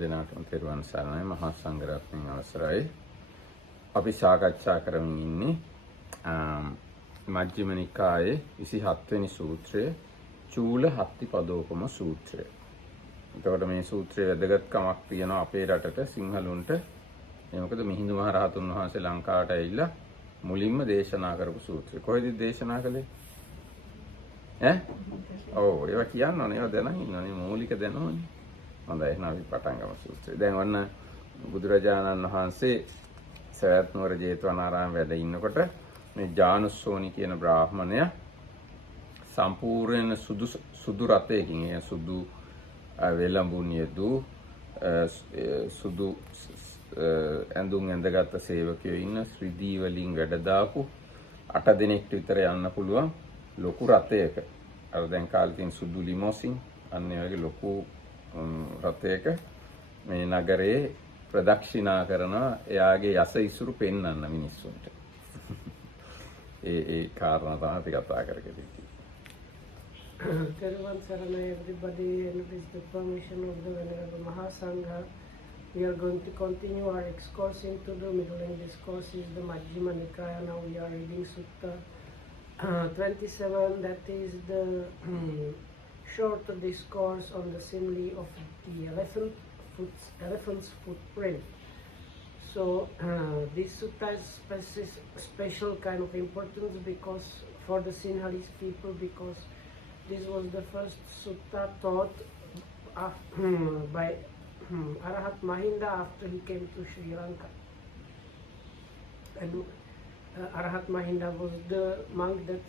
දෙනාටම තෙරුවන් සරණයි. මහා සංඝරත්නයන් අවසරයි. අපි සාකච්ඡා කරමින් ඉන්නේ මජ්ක්‍ධිම නිකායේ 27 වෙනි සූත්‍රය චූලහත්ථිපදෝපම සූත්‍රය. එතකොට මේ සූත්‍රයේ වැදගත්කමක් තියෙනවා අපේ රටට සිංහලුන්ට. ඒ මොකද මිහිඳු මහ රහතුන් වහන්සේ ලංකාවට ඇවිල්ලා මුලින්ම දේශනා කරපු සූත්‍රය. කොහෙද දේශනා කළේ? ඔව් ඒවා කියන්න ඕනේ. ඒවා දැනන් ඉන්නෝනේ. මූලික දැනුමනේ. හොඳයි එහෙනම් අපි පටන් ගමු සූත්‍රය. දැන් ඔන්න බුදුරජාණන් වහන්සේ සවැත් නුවර ජේතවනාරාම වැඩ ඉන්නකොට මේ ජානුස්සෝනි කියන බ්‍රාහ්මණය සම්පූර්ණ සුදු රතයකින් ඒ සුදු වෙලඹුන් යෙදූ සුදු ඇඳුම් ඇඳගත් සේවකයෝ ඉන්න ශ්‍රීදී වලින් වැඩ දාපු 8 දිනක් විතර යන්න පුළුවන් ලොකු රථයක. අර දැන් කාලේ තියෙන සුදු ලිමෝසින් අන්න ඒ වගේ ලොකු රථයක මේ නගරේ ප්‍රදක්ෂිනා කරන එයාගේ යස ඉසුරු පෙන්වන්න මිනිස්සුන්ට. ඒ කාරණා තමයි අපි කතා කරගෙන ඉන්නේ. Everyone, everybody, and with the permission of the Venerable Mahasangha, we are going to continue our excursion into the Middle English course is the Majjhima Nikaya. Now we are reading Sutta 27, that is the short discourse on the simile of the elephant's footprint. So this sutta is special kind of importance because for the Sinhalese people, because this was the first sutta taught by Arahat Mahinda after he came to Sri Lanka. And Arahat Mahinda was the monk that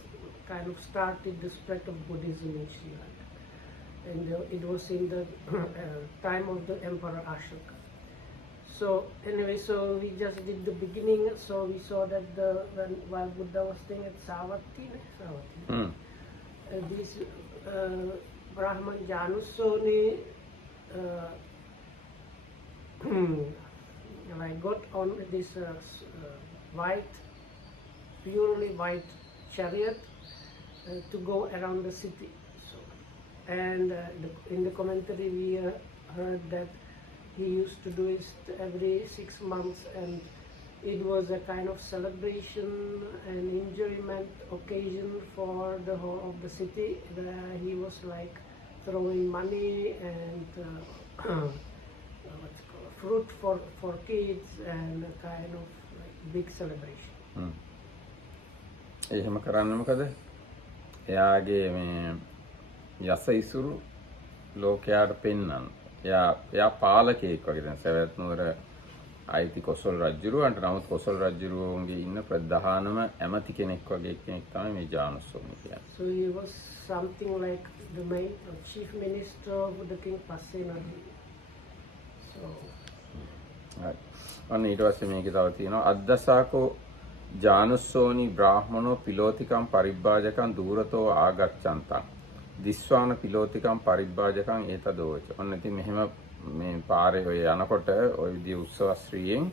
kind of started the spread of Buddhism in Sri Lanka. And it was in the time of the Emperor Ashoka. So anyway, so we just did the beginning. So we saw that while Buddha was staying at Savatthi, this Brahman Janusoni I got on this white, purely white chariot to go around the city. And in the commentary we heard that he used to do it every 6 months, and it was a kind of celebration and enjoyment occasion for the whole of the city. He was like throwing money and fruit for kids and a kind of like big celebration. එහෙම කරන්න මොකද? එයාගේ මේ යස ඉසුරු ලෝකයට පෙන්වන්න. එයා පාලකයෙක් වගේ දැන් සවැත් නුවර අයිති කොසල් රජුරවන්ට. නමුත් කොසල් රජුරුවන්ගේ ඉන්න ප්‍රධානම ඇමති කෙනෙක් වගේ කෙනෙක් තමයි මේ ජානුස්සෝනි කියන්නේ. So he was something like the main chief minister of the king Passenadi. So අන්න ඊට පස්සේ මේකේ තව තියෙනවා අද්දසාකෝ ජානුස්සෝනි බ්‍රාහ්මනෝ පිලෝතිකම් පරිබ්බාජකම් දූරතෝ ආගච්ඡන්තං දිස්වාන පිලෝතිකම් පරිබ්බාජකම් ඒතදෝච. ඔන්න ඉතින් මෙහෙම මේ පාරේ ඔය යනකොට ඔය විදිහ උත්සවශ්‍රීයෙන්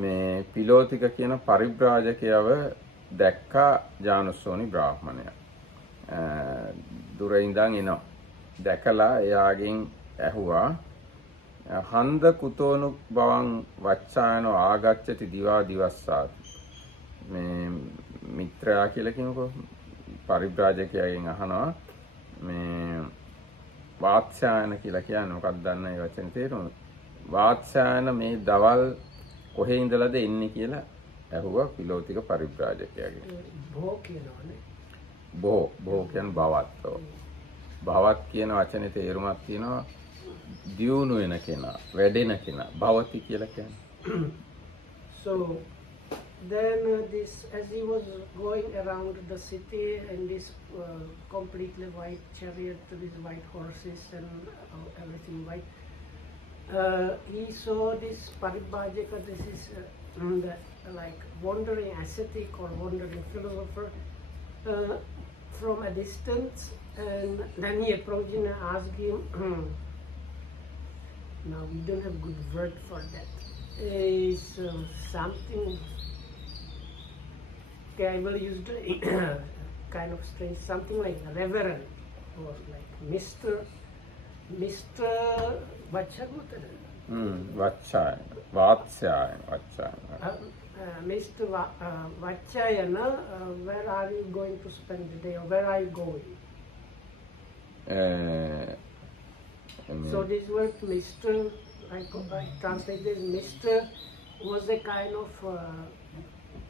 මේ පිලෝතික කියන පරිබ්‍රාජකයව දැක්කා ජානුස්සෝනි බ්‍රාහ්මණයා. දුර ඉඳන් එනවා. දැකලා එයාගෙන් ඇහුවා හන්ද කුතෝනු බවං වච්චායනෝ ආගච්ඡති දිවා දිවස්සාති. මේ මිත්‍රයා කියලා කියනකො පරිබ්‍රාජකයාගෙන් අහනවා මේ වාත්සායන කියලා කියන්නේ මොකක්ද දන්නේ මේ වචනේ තේරුම? වාත්සායන මේ දවල් කොහේ ඉඳලාද එන්නේ කියලා ඇහුවා පිලෝතික පරිබ්‍රාජකයාගෙන්. බෝ කියනවානේ. බෝ කියන්නේ බවත්. බවත් කියන වචනේ තේරුමක් තියෙනවා දියුණු වෙන කෙනා, වැඩෙන කෙනා. භවති කියලා කියන්නේ. So then this, as he was going around the city in this completely white chariot with white horses and everything white, he saw this paribhajaka. This is like wandering ascetic or wandering philosopher from a distance, and then he approached him and asked him. Now we don't have good word for that. It's something. Okay, I will use the kind of strange, something like reverend, or like Mr. Mr. Vachagutara. Vachayana. Vatsyayana. Vachayana. Mr. Vachayana, where are you going to spend the day, or where are you going? So this word Mr., I translate as Mr. was a kind of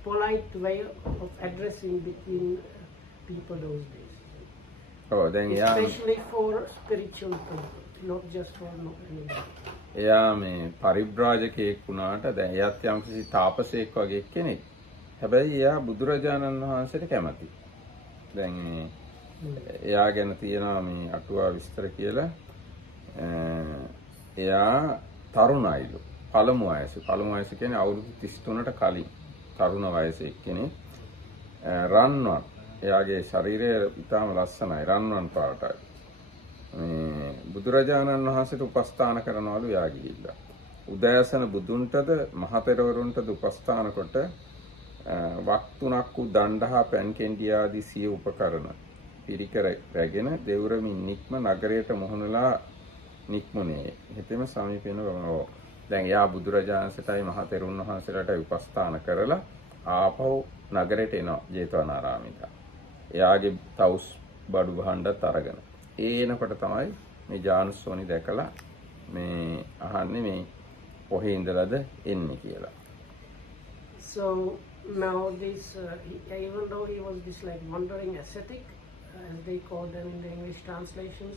polite way of addressing between people those days. Oh, then Especially for spiritual people, not just for anyone. එයා මේ පරිබ්‍රාජකයෙක් වුණාට දැන් එයාත් යම්කිසි තාපසයෙක් වගේ කෙනෙක්. හැබැයි එයා බුදුරජාණන් වහන්සේට කැමති. දැන් එයා ගැන තියෙනවා මේ අටුවා විස්තර කියලා. එයා තරුණයිලු. පළමු වයස කියන්නේ අවුරුදු 33ට කලින් තරුණ වයසේ කෙනෙක්. රන්වන් එයාගේ ශරීරය ඉතාම ලස්සනයි. රන්වන් පාටයි. බුදුරජාණන් වහන්සේට උපස්ථාන කරනවලු යා ගිහිල්ලා. උදෑසන බුදුන්ටද මහතෙරවරුන්ටද උපස්ථාන කොට වක්තුණක්කු දණ්ඩහා පැන් කෙන්ඩි ආදී සිය උපකරණ පිරිකර රැගෙන දෙවුරමින් නික්ම නගරයට මුහුණලා නික්මුනේ. හෙතෙම සමීපෙන දැන් යා බුදුරජාණන්සේටයි මහතෙරුන් වහන්සේලාටයි උපස්ථාන කරලා ආපහු නගරයට එනවා ජේතවනාරාමයට. එයාගේ තවුස් බඩු භාණ්ඩත් අරගෙන. ඒනකොට තමයි මේ ජානුස්සෝනි දැකලා මේ අහන්නේ මේ කොහේ ඉඳලාද එන්නේ කියලා. So now this, even though he was this like wandering ascetic, as they call them in the English translations,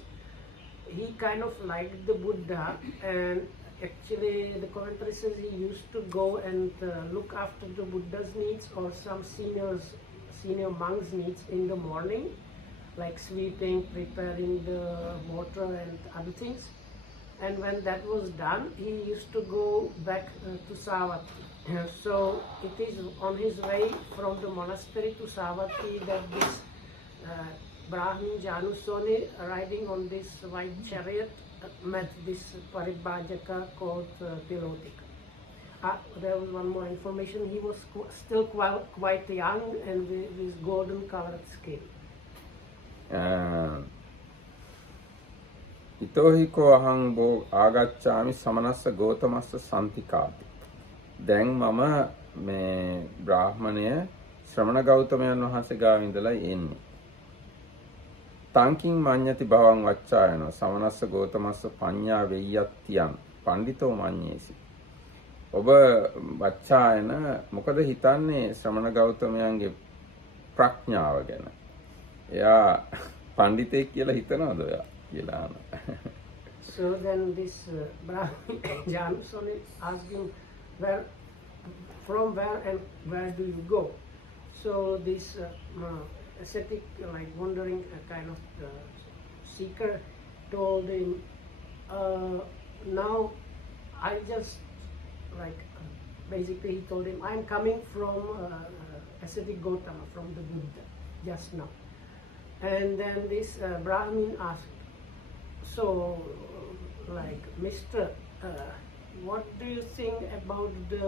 he kind of liked the Buddha, and actually the commentary says he used to go and look after the Buddha's needs or some senior monks' needs in the morning, like sweeping, preparing the water and other things. And when that was done, he used to go back to Savatthi. So it is on his way from the monastery to Savatthi that this Brahmin Janusoni, riding on this white chariot, met this Paribhajaka called Tilotika. There was one more information. He was still quite young and with his golden colored skin. ඉතෝහිකෝ අහං බෝ ආගච්ඡාමි සමනස්ස ගෝතමස්ස සම්තිකාති. දැන් මම මේ බ්‍රාහ්මණය ශ්‍රමණ ගෞතමයන් වහන්සේ ගාව ඉඳලා එන්නේ. තංකින් මඤ්ඤති භවං වච්චායන සමනස්ස ගෝතමස්ස පඤ්ඤා වෙය්‍යත්තියන් පඬිතෝ මඤ්ඤේසි. ඔබ වච්චායන මොකද හිතන්නේ ශ්‍රමණ ගෞතමයන්ගේ ප්‍රඥාව ගැන? එයා පඬිතෙක් කියලා හිතනවද ඔයා කියලා අහනවා. So then this Brahmin Janusoni asked him, from where and where do you go? So this ascetic, like wandering kind of seeker, told him, now I just like basically he told him, I'm coming from ascetic Gautama, from the Buddha, just now. And then this Brahmin asked, so like Mr. What do you think about the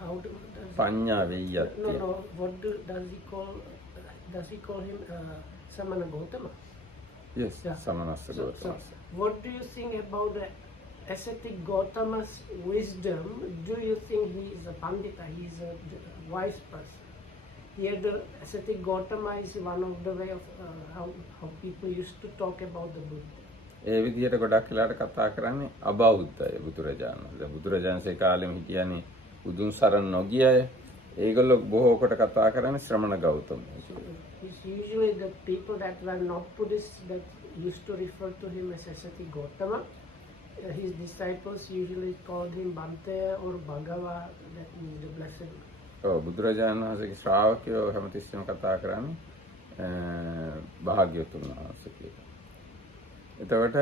how does Panya Veyyatti? No, what does he call him Samana Gautama? Yes, Yeah. Samanassa So Gautama. what do you think about the ascetic Gautama's wisdom? Do you think he is a Pandita? He is a wise person? Here the ascetic Gautama is one of the way of how people used to talk about the Buddha. ඒ විදිහට ගොඩක් වෙලාවට කතා කරන්නේ අබෞද්ධය බුදුරජාණන්. දැන් බුදුරජාණන්සේ කාලෙම හිටියනේ බුදුන් සරණ නොගිය අය. ඒගොල්ලෝ බොහෝ කොට කතා කරන්නේ ශ්‍රමණ Gautama. It's usually the people that were not Buddhists that used to refer to him as ascetic Gautama. His disciples usually called him Bante or Bhagava, that means the blessed. ඔව් බුදුරජාණන් වහන්සේගේ ශ්‍රාවකයෝ හැමතිස්සෙම කතා කරන්නේ භාග්‍යවතුන් වහන්සේ කියලා. එතකොට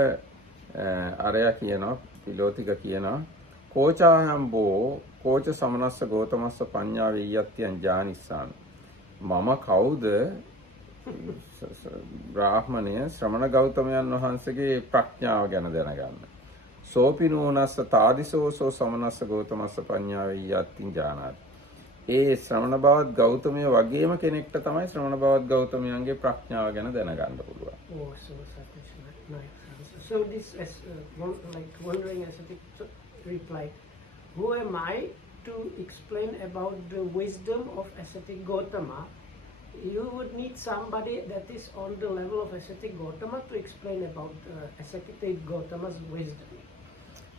අරයා කියනවා පිලෝතික කියනවා කෝචායම්බෝ කෝච සමනස්ස ගෝතමස්ස පඤ්ඤා වෙය්‍යත්‍යං ජානිස්සාමි. මම කවුද බ්‍රාහ්මණය ශ්‍රමණ ගෞතමයන් වහන්සේගේ ප්‍රඥාව ගැන දැනගන්න. සෝපිනෝනස්ස තාදිසෝසෝ සමනස්ස ගෝතමස්ස පඤ්ඤා වෙය්‍යත්තිං ජානාති. ඒ ශ්‍රමණ බවත් ගෞතමය වගේම කෙනෙක්ට තමයි ශ්‍රමණ බවත් ගෞතමයන්ගේ ප්‍රඥාව ගැන දැනගන්න පුළුවන්. Oh, so such a nice answer. So this is like wondering ascetic reply. Who am I to explain about the wisdom of ascetic Gautama? You would need somebody that is on the level of ascetic Gautama to explain about ascetic Gautama's wisdom.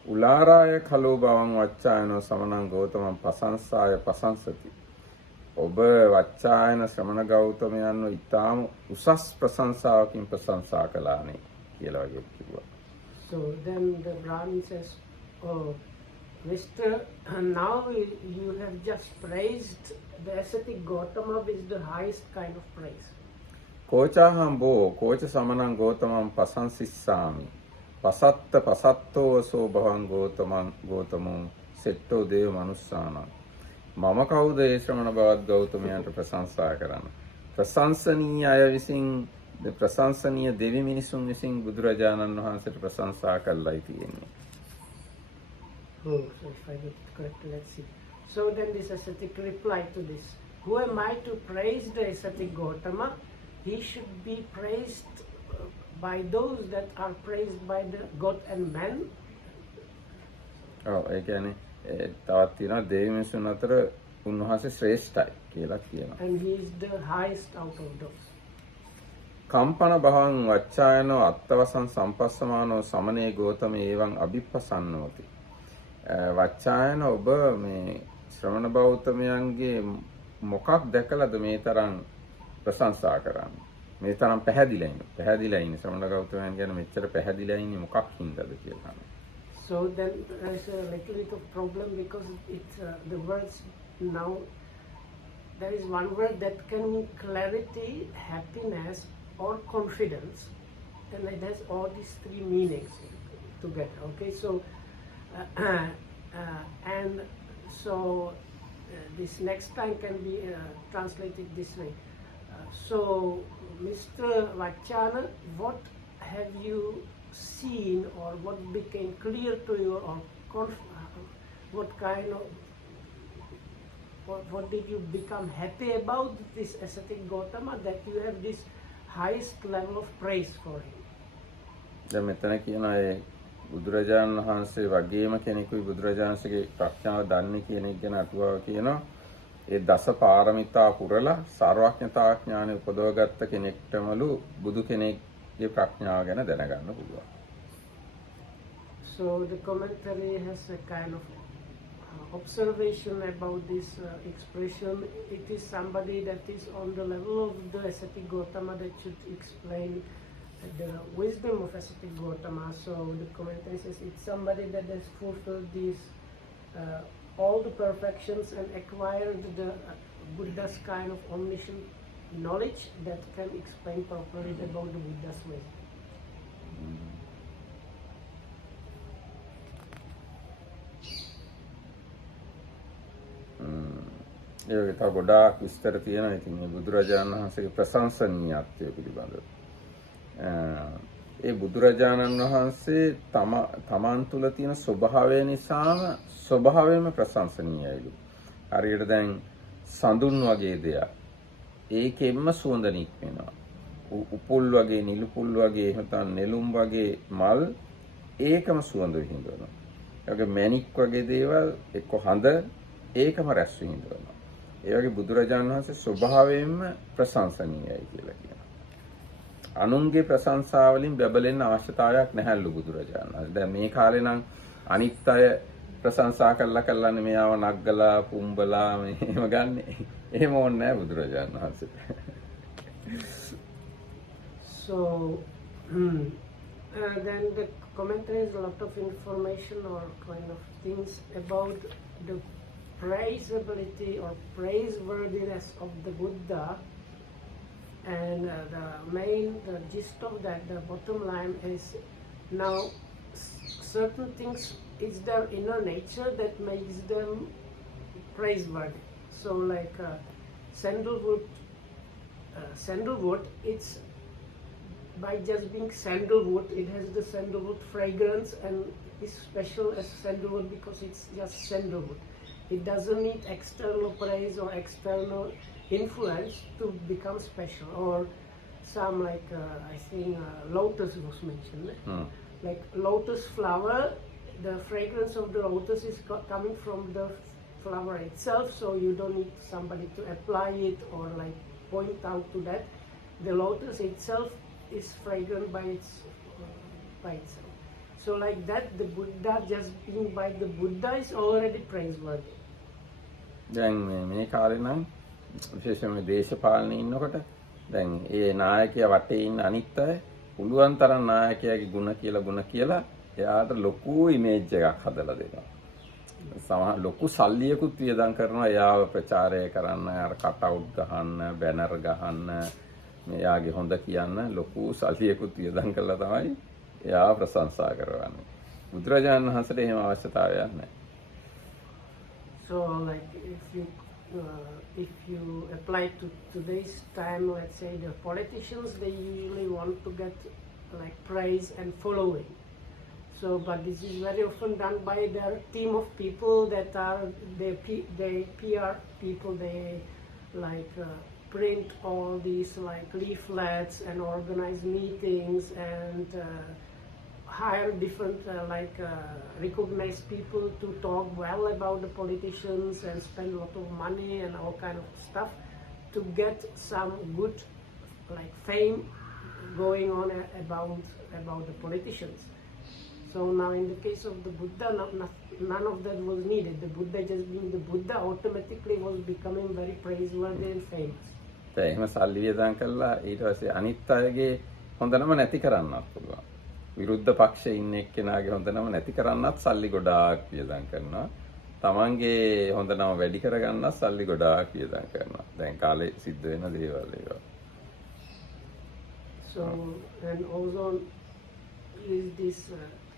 උලාරාය කලෝ බවං වච්චායනෝ සමනං ගෞතමං පසංසාය පසංසති. ඔබ වච්චායන ශ්‍රමණ ගෞතමයන්ව ඊටාම උසස් ප්‍රශංසාවකින් ප්‍රශංසා කළානේ කියලා වගේ කිව්වා. So then the Brahmin says, oh, Mr. Now you have just praised the ascetic Gautama with the highest kind of praise. කෝචාහං බෝ කෝච සමනං ගෞතමං පසංසිස්සාමි. පසත්ත පසත්තෝ සෝ භවං ගෞතමෝ සෙට්ටෝ දේව මනුස්සානං. මම කවුද ඒ ශ්‍රමණ බවත් ගෞතමයන්ට ප්‍රශංසා කරන්න. ප්‍රශංසනීය අය විසින් ප්‍රශංසනීය දෙවි මිනිසුන් විසින් බුදුරජාණන් වහන්සේට ප්‍රශංසා කළයි තියෙන්නේ. Oh, so if I get it correct, let's see. So then this ascetic replied to this. Who am I to praise the ascetic Gautama? He should be praised by those that are praised by the God and man. ඔව් ඒ කියන්නේ තවත් තියෙනවා දෙවි මිනිසුන් අතර උන්වහන්සේ ශ්‍රේෂ්ඨයි කියලා කියනවා. And he is the highest out of those. කම්පන භවං වච්චායනෝ අත්තවසං සම්පස්සමානෝ සමනේ ගෞතම ඒවං අභිප්පසන්නෝති. වච්චායන ඔබ මේ ශ්‍රමණ බෞද්ධමයන්ගේ මොකක් දැකලාද මේ තරම් ප්‍රශංසා කරන්නේ? මේ තරම් පැහැදිලා ඉන්නේ ශ්‍රමණ ගෞතමයන් ගැන මෙච්චර පැහැදිලා ඉන්නේ මොකක් හින්දාද කියලා. So then there's a little bit of problem because it's the words now. There is one word that can mean clarity, happiness, or confidence, and it has all these three meanings together. Okay, so and so this next time can be translated this way. So, Mr. Vachana, what have you seen, or what became clear to you, or what kind of what did you become happy about this ascetic Gautama that you have this highest level of praise for him? දැන් මෙතන කියන ඒ බුදුරජාණන් වහන්සේ වගේම කෙනෙකුයි බුදුරජාණන්සේගේ ප්‍රඥාව දන්නේ කියන එක ගැන අටුවාව කියනවා. ඒ දස පාරමිතා පුරලා සර්වඥතා ඥානෙ උපදවගත්ත කෙනෙක්ටමලු බුදු කෙනෙක්ගේ ප්‍රඥාව ගැන දැනගන්න පුළුවන්. So the commentary has a kind of observation about this expression. It is somebody that is on the level of the ascetic Gautama that should explain the wisdom of ascetic Gautama. So the commentary says it's somebody that has fulfilled these all the perfections and acquired the Buddha's kind of omniscient knowledge that can explain properly about the Buddha's wisdom. ඒ වගේ තව ගොඩාක් විස්තර තියෙනවා. ඉතින් මේ බුදුරජාණන් වහන්සේගේ ප්‍රශංසනීයත්වය පිළිබඳව. ඒ බුදුරජාණන් වහන්සේ තමන් තුළ තියෙන ස්වභාවය නිසාම ස්වභාවයෙන්ම ප්‍රශංසනීයයිලු. හරියට දැන් සඳුන් වගේ දෙයක්. ඒකෙන්ම සුවඳ නික්මෙනවා. උපුල් වගේ, නිලු පුල් වගේ, එහෙම නෙළුම් වගේ මල් ඒකම සුවඳ විහිදුවනවා. ඒ වගේ මැණික් වගේ දේවල් එක්ක හඳ ඒකම රැස් විහිදුවනවා. ඒ වගේ බුදුරජාණන් වහන්සේ ස්වභාවයෙන්ම ප්‍රශංසනීයයි කියලා කියනවා. අනුන්ගේ ප්‍රශංසාවලින් බබලෙන්න අවශ්‍යතාවයක් නැහැලු බුදුරජාණන් වහන්සේ. දැන් මේ කාලේ නම් අනිත් අය ප්‍රශංසා කළා මෙයාව නග්ගලා පුම්බලා මෙහෙම ගන්නෙ. එහෙම ඕනේ නැහැ බුදුරජාණන් වහන්සේට. So then the commentary has a lot of information or kind of things about the praisability or praiseworthiness of the Buddha. And the gist of that, the bottom line is now certain things is their inner nature that makes them praiseworthy. So like sandalwood, it's by just being sandalwood, it has the sandalwood fragrance and is special as sandalwood because it's just sandalwood. It doesn't need external praise or external influence to become special. Or some like I think lotus was mentioned. Like lotus flower, the fragrance of the lotus is coming from the flower itself, so you don't need somebody to apply it or like point out to that. The lotus itself is fragrant by itself. So like that, the Buddha, just being by the Buddha is already praiseworthy. දැන් මේ කාලේ නම් විශේෂයෙන්ම දේශපාලනේ ඉන්නකොට දැන් ඒ නායකයා වටේ ඉන්න අනිත් අය පුළුවන් තරම් නායකයාගේ ಗುಣ කියලා එයාට ලොකු ඉමේජ් එකක් හදලා දෙනවා. සමහර ලොකු සල්ලියකුත් වියදම් කරනවා එයාව ප්‍රචාරය කරන්න, අර කට් අවුට් ගහන්න, බැනර් ගහන්න, මෙයාගේ හොඳ කියන්න ලොකු සල්ලියකුත් වියදම් කළා තමයි එයාව ප්‍රශංසා කරවන්නේ. බුදුරජාණන් වහන්සේට එහෙම අවශ්‍යතාවයක් නැහැ. So like if you apply to today's time, let's say the politicians, they usually want to get like praise and following. So, but this is very often done by their team of people that are they PR people. They like print all these like leaflets and organize meetings and hire different recognized people to talk well about the politicians and spend a lot of money and all kind of stuff to get some good like fame going on about the politicians. So now in the case of the Buddha, none of that was needed. The Buddha, just being the Buddha, automatically was becoming very praiseworthy and famous. එහෙම සල්ලි වියදම් කළා ඊට පස්සේ අනිත් අයගේ හොඳ නම නැති කරන්නත් පුළුවන්. විරුද්ධ පක්ෂයේ ඉන්න එක්කෙනාගේ හොඳ නම නැති කරන්නත් සල්ලි ගොඩාක් වියදම් කරනවා. තමන්ගේ හොඳ නම වැඩි කරගන්නත් සල්ලි ගොඩාක් වියදම් කරනවා. දැන් කාලේ සිද්ධ වෙන දේවල් ඒවා. So and also is this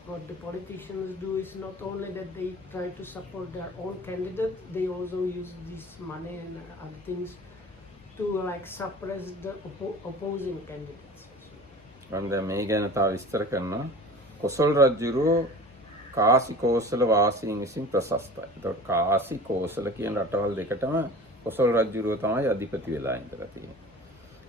what the politicians do is not only that they try to support their own candidate, they also use this money and other things to like suppress the opposing candidates. දැන් මේ ගැන තව විස්තර කරනවා. කොසල් රජුරෝ කාසි කෝසල වාසීන් විසින් ප්‍රශස්තයි. ඒතකොට කාසි කෝසල කියන රටවල් දෙකටම කොසල් රජුරෝ තමයි අධිපති වෙලා ඉඳලා තියෙන්නේ.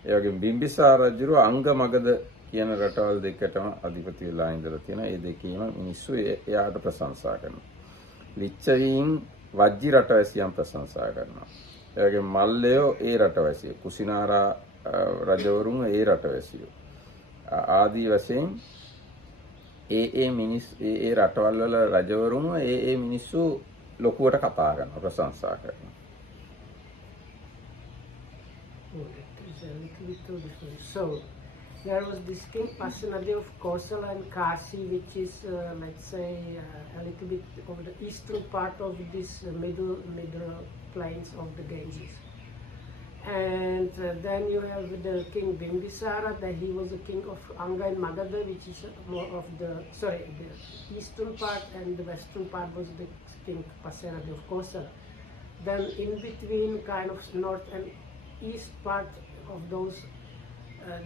ඒ වගේම බිම්බිසාර රජුරෝ අංග මගධ කියන රටවල් දෙකටම අධිපති වෙලා ඉඳලා තියෙනවා. ඒ දෙකේම මිනිස්සු එයාට ප්‍රශංසා කරනවා. ලිච්ඡවීන් වජ්ජි රටවැසියන් ප්‍රශංසා කරනවා. ඒ වගේම මල්ලයෝ ඒ රටවැසියෝ, කුසිනාරා රජවරුන් ඒ රටවැසියෝ. ආදී වශයෙන් ඒ රටවල් වල රජවරුන් ඒ මිනිස්සු ලොකුවට කතා කරනවා, ප්‍රශංසා කරනවා. So there was this king Pasenadi of Kosala and Kasi, which is let's say a little bit of the eastern part of this middle plains of the Ganges. And then you have the king Bimbisara, that he was the king of Anga and Magadha, which is more of the eastern part, and the western part was the king Pasenadi of Kosala. Then in between kind of north and east part of those,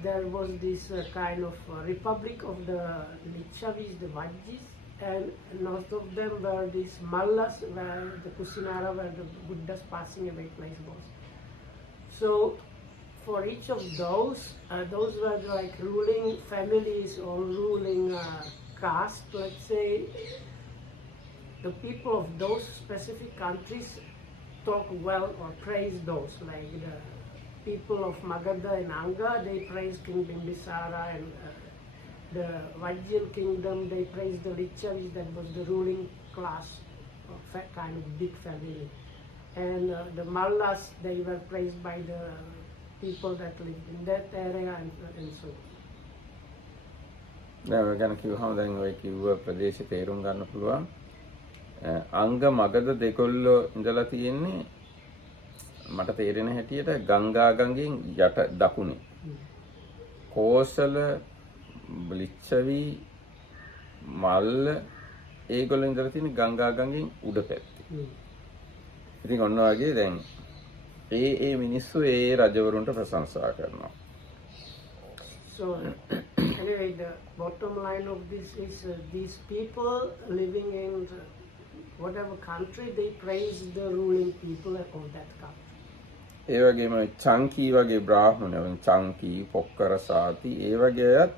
there was this kind of republic of the Lichavis, the Vajjis, and north of them were these Mallas, where the Kusinara, where the Buddha's passing away place was. So for each of those were like ruling families or ruling caste, let's say. The people of those specific countries talk well or praise those, like the people of Magadha and Anga, they praise King Bimbisara, and the Vajjian kingdom, they praise the Lichavis, that was the ruling class, kind of big family. And the Mallas, they were praised by the people that lived in that area and so on. දැන් ඔය ගැන කිව්වම දැන් ඔය කිව්ව ප්‍රදේශේ තේරුම් ගන්න පුළුවන්. අංග මගධ දෙකොල්ල ඉඳලා තියෙන්නේ මට තේරෙන හැටියට ගංගා ගඟෙන් යට දකුණේ. කෝසල, ලිච්ඡවි, මල්ල ඒගොල්ලෝ ඉඳලා තියෙන්නේ ගංගා ගඟෙන් උඩ පැත්තේ. ඉතින් ඔන්න වගේ දැන් ඒ මිනිස්සු ඒ රජවරුන්ට ප්‍රශංසා කරනවා. So anyway, the bottom line of this is these people living in whatever country, they praise the ruling people of that country. ඒ වගේම චංකී වගේ බ්‍රාහ්මණයෝ චංකී පොක්කරසාති ඒ වගේ අයත්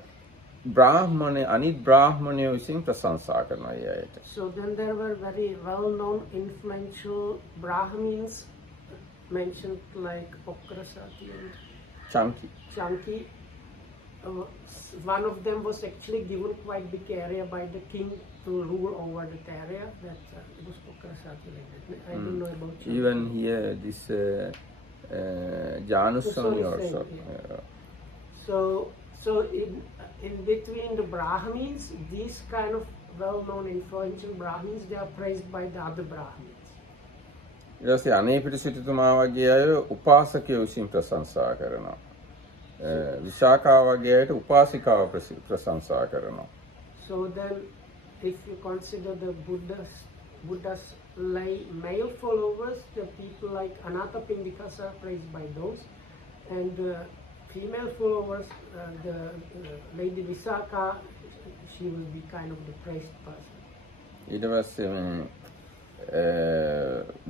බ්‍රාහ්මණය අනිත් බ්‍රාහ්මණයෝ විසින් ප්‍රශංසා කරනවා ඒ අයට. So then there were very well-known influential Brahmins mentioned like Pokrasati and Chanki. Chanki. One of them was actually given quite big area by the king to rule over that area. That it was Pokrasati like that. I don't know about Chanki. Even here this Januswami also. Yeah. So in between the Brahmins, these kind of well-known influential Brahmins, they are praised by the other Brahmins. ඊට පස්සේ අනේපිට සිටුතුමා වගේ අය උපාසකයෝ විසින් ප්‍රශංසා කරනවා. විශාඛා වගේ අයට උපාසිකාව ප්‍රශංසා කරනවා. So then, if you consider the Buddha's lay male followers, the people like Anathapindikas are praised by those, and the female followers, the Lady Visakha, she will be kind of the praised person. ඊට පස්සේ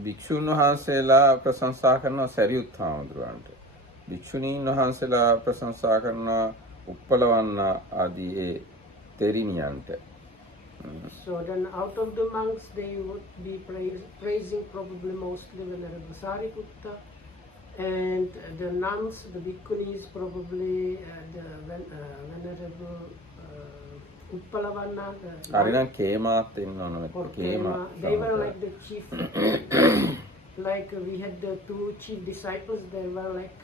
භික්ෂුන් වහන්සේලා ප්‍රශංසා කරනවා සරියුත් හාමුදුරුවන්ට. භික්ෂුණීන් වහන්සේලා ප්‍රශංසා කරනවා උප්පලවන්න ආදී ඒ තෙරිණියන්ට. So then out of the monks, they would be praising probably mostly Venerable Sariputta, and the nuns, the bhikkhunis, probably the Venerable Uppalavanna. හරිනම් කේමාත් ඉන්නවනේ. Khema. They were like the chief, like we had the two chief disciples, there were like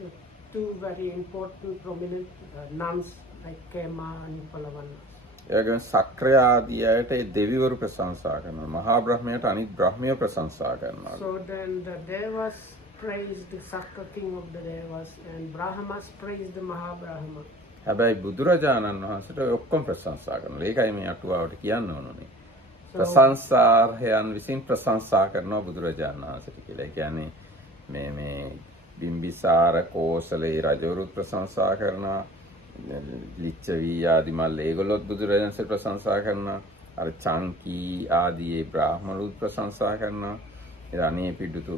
two very important prominent nuns like Kema and Uppalavanna. එයාගෙන සක්‍රය ආදී අයට ඒ දෙවිවරු ප්‍රශංසා කරනවා. මහා බ්‍රහ්මයට අනිත් බ්‍රහ්මිය ප්‍රශංසා කරනවා. So then the Devas praised the Sakra king of the Devas, and Brahmas praised the Mahabrahma. හැබැයි බුදුරජාණන් වහන්සේට ඔය ඔක්කොම ප්‍රශංසා කරනවා. ඒකයි මේ අටුවාවට කියන්න ඕනේ. ප්‍රශංසාර්හයන් විසින් ප්‍රශංසා කරනවා බුදුරජාණන් වහන්සේට කියලා. ඒ කියන්නේ මේ බිම්බිසාර කෝසලේ රජවරුත් ප්‍රශංසා කරනවා. ලිච්ඡවී ආදී මල්ල ඒගොල්ලොත් බුදුරජාණන් වහන්සේ ප්‍රශංසා කරනවා. අර චංකී ආදී ඒ බ්‍රාහ්මණුත් ප්‍රශංසා කරනවා. ඒ අනේ පිටුතු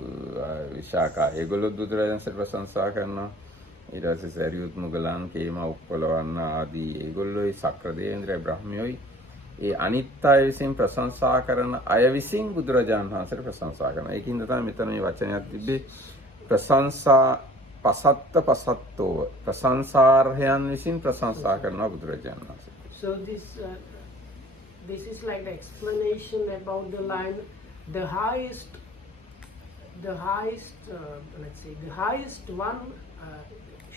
විශාඛා ඒගොල්ලොත් බුදුරජාණන් වහන්සේ ප්‍රශංසා කරනවා. ඊට පස්සේ සරියුත් මුගලන් කේමා උප්පලවන්න ආදී ඒගොල්ලෝයි සක්‍ර දේවේන්ද්‍රය බ්‍රහ්මියෝයි ඒ අනිත් අය විසින් ප්‍රශංසා කරන අය විසින් බුදුරජාණන් වහන්සේට ප්‍රශංසා කරනවා. ඒකින්ද තමයි මෙතන මේ වචනයක් තිබ්බේ ප්‍රශංසා පසත්ත පසත්තෝ ප්‍රශංසාර්හයන් විසින් ප්‍රශංසා කරනවා බුදුරජාණන් වහන්සේ. So this is like the explanation about the line, the highest one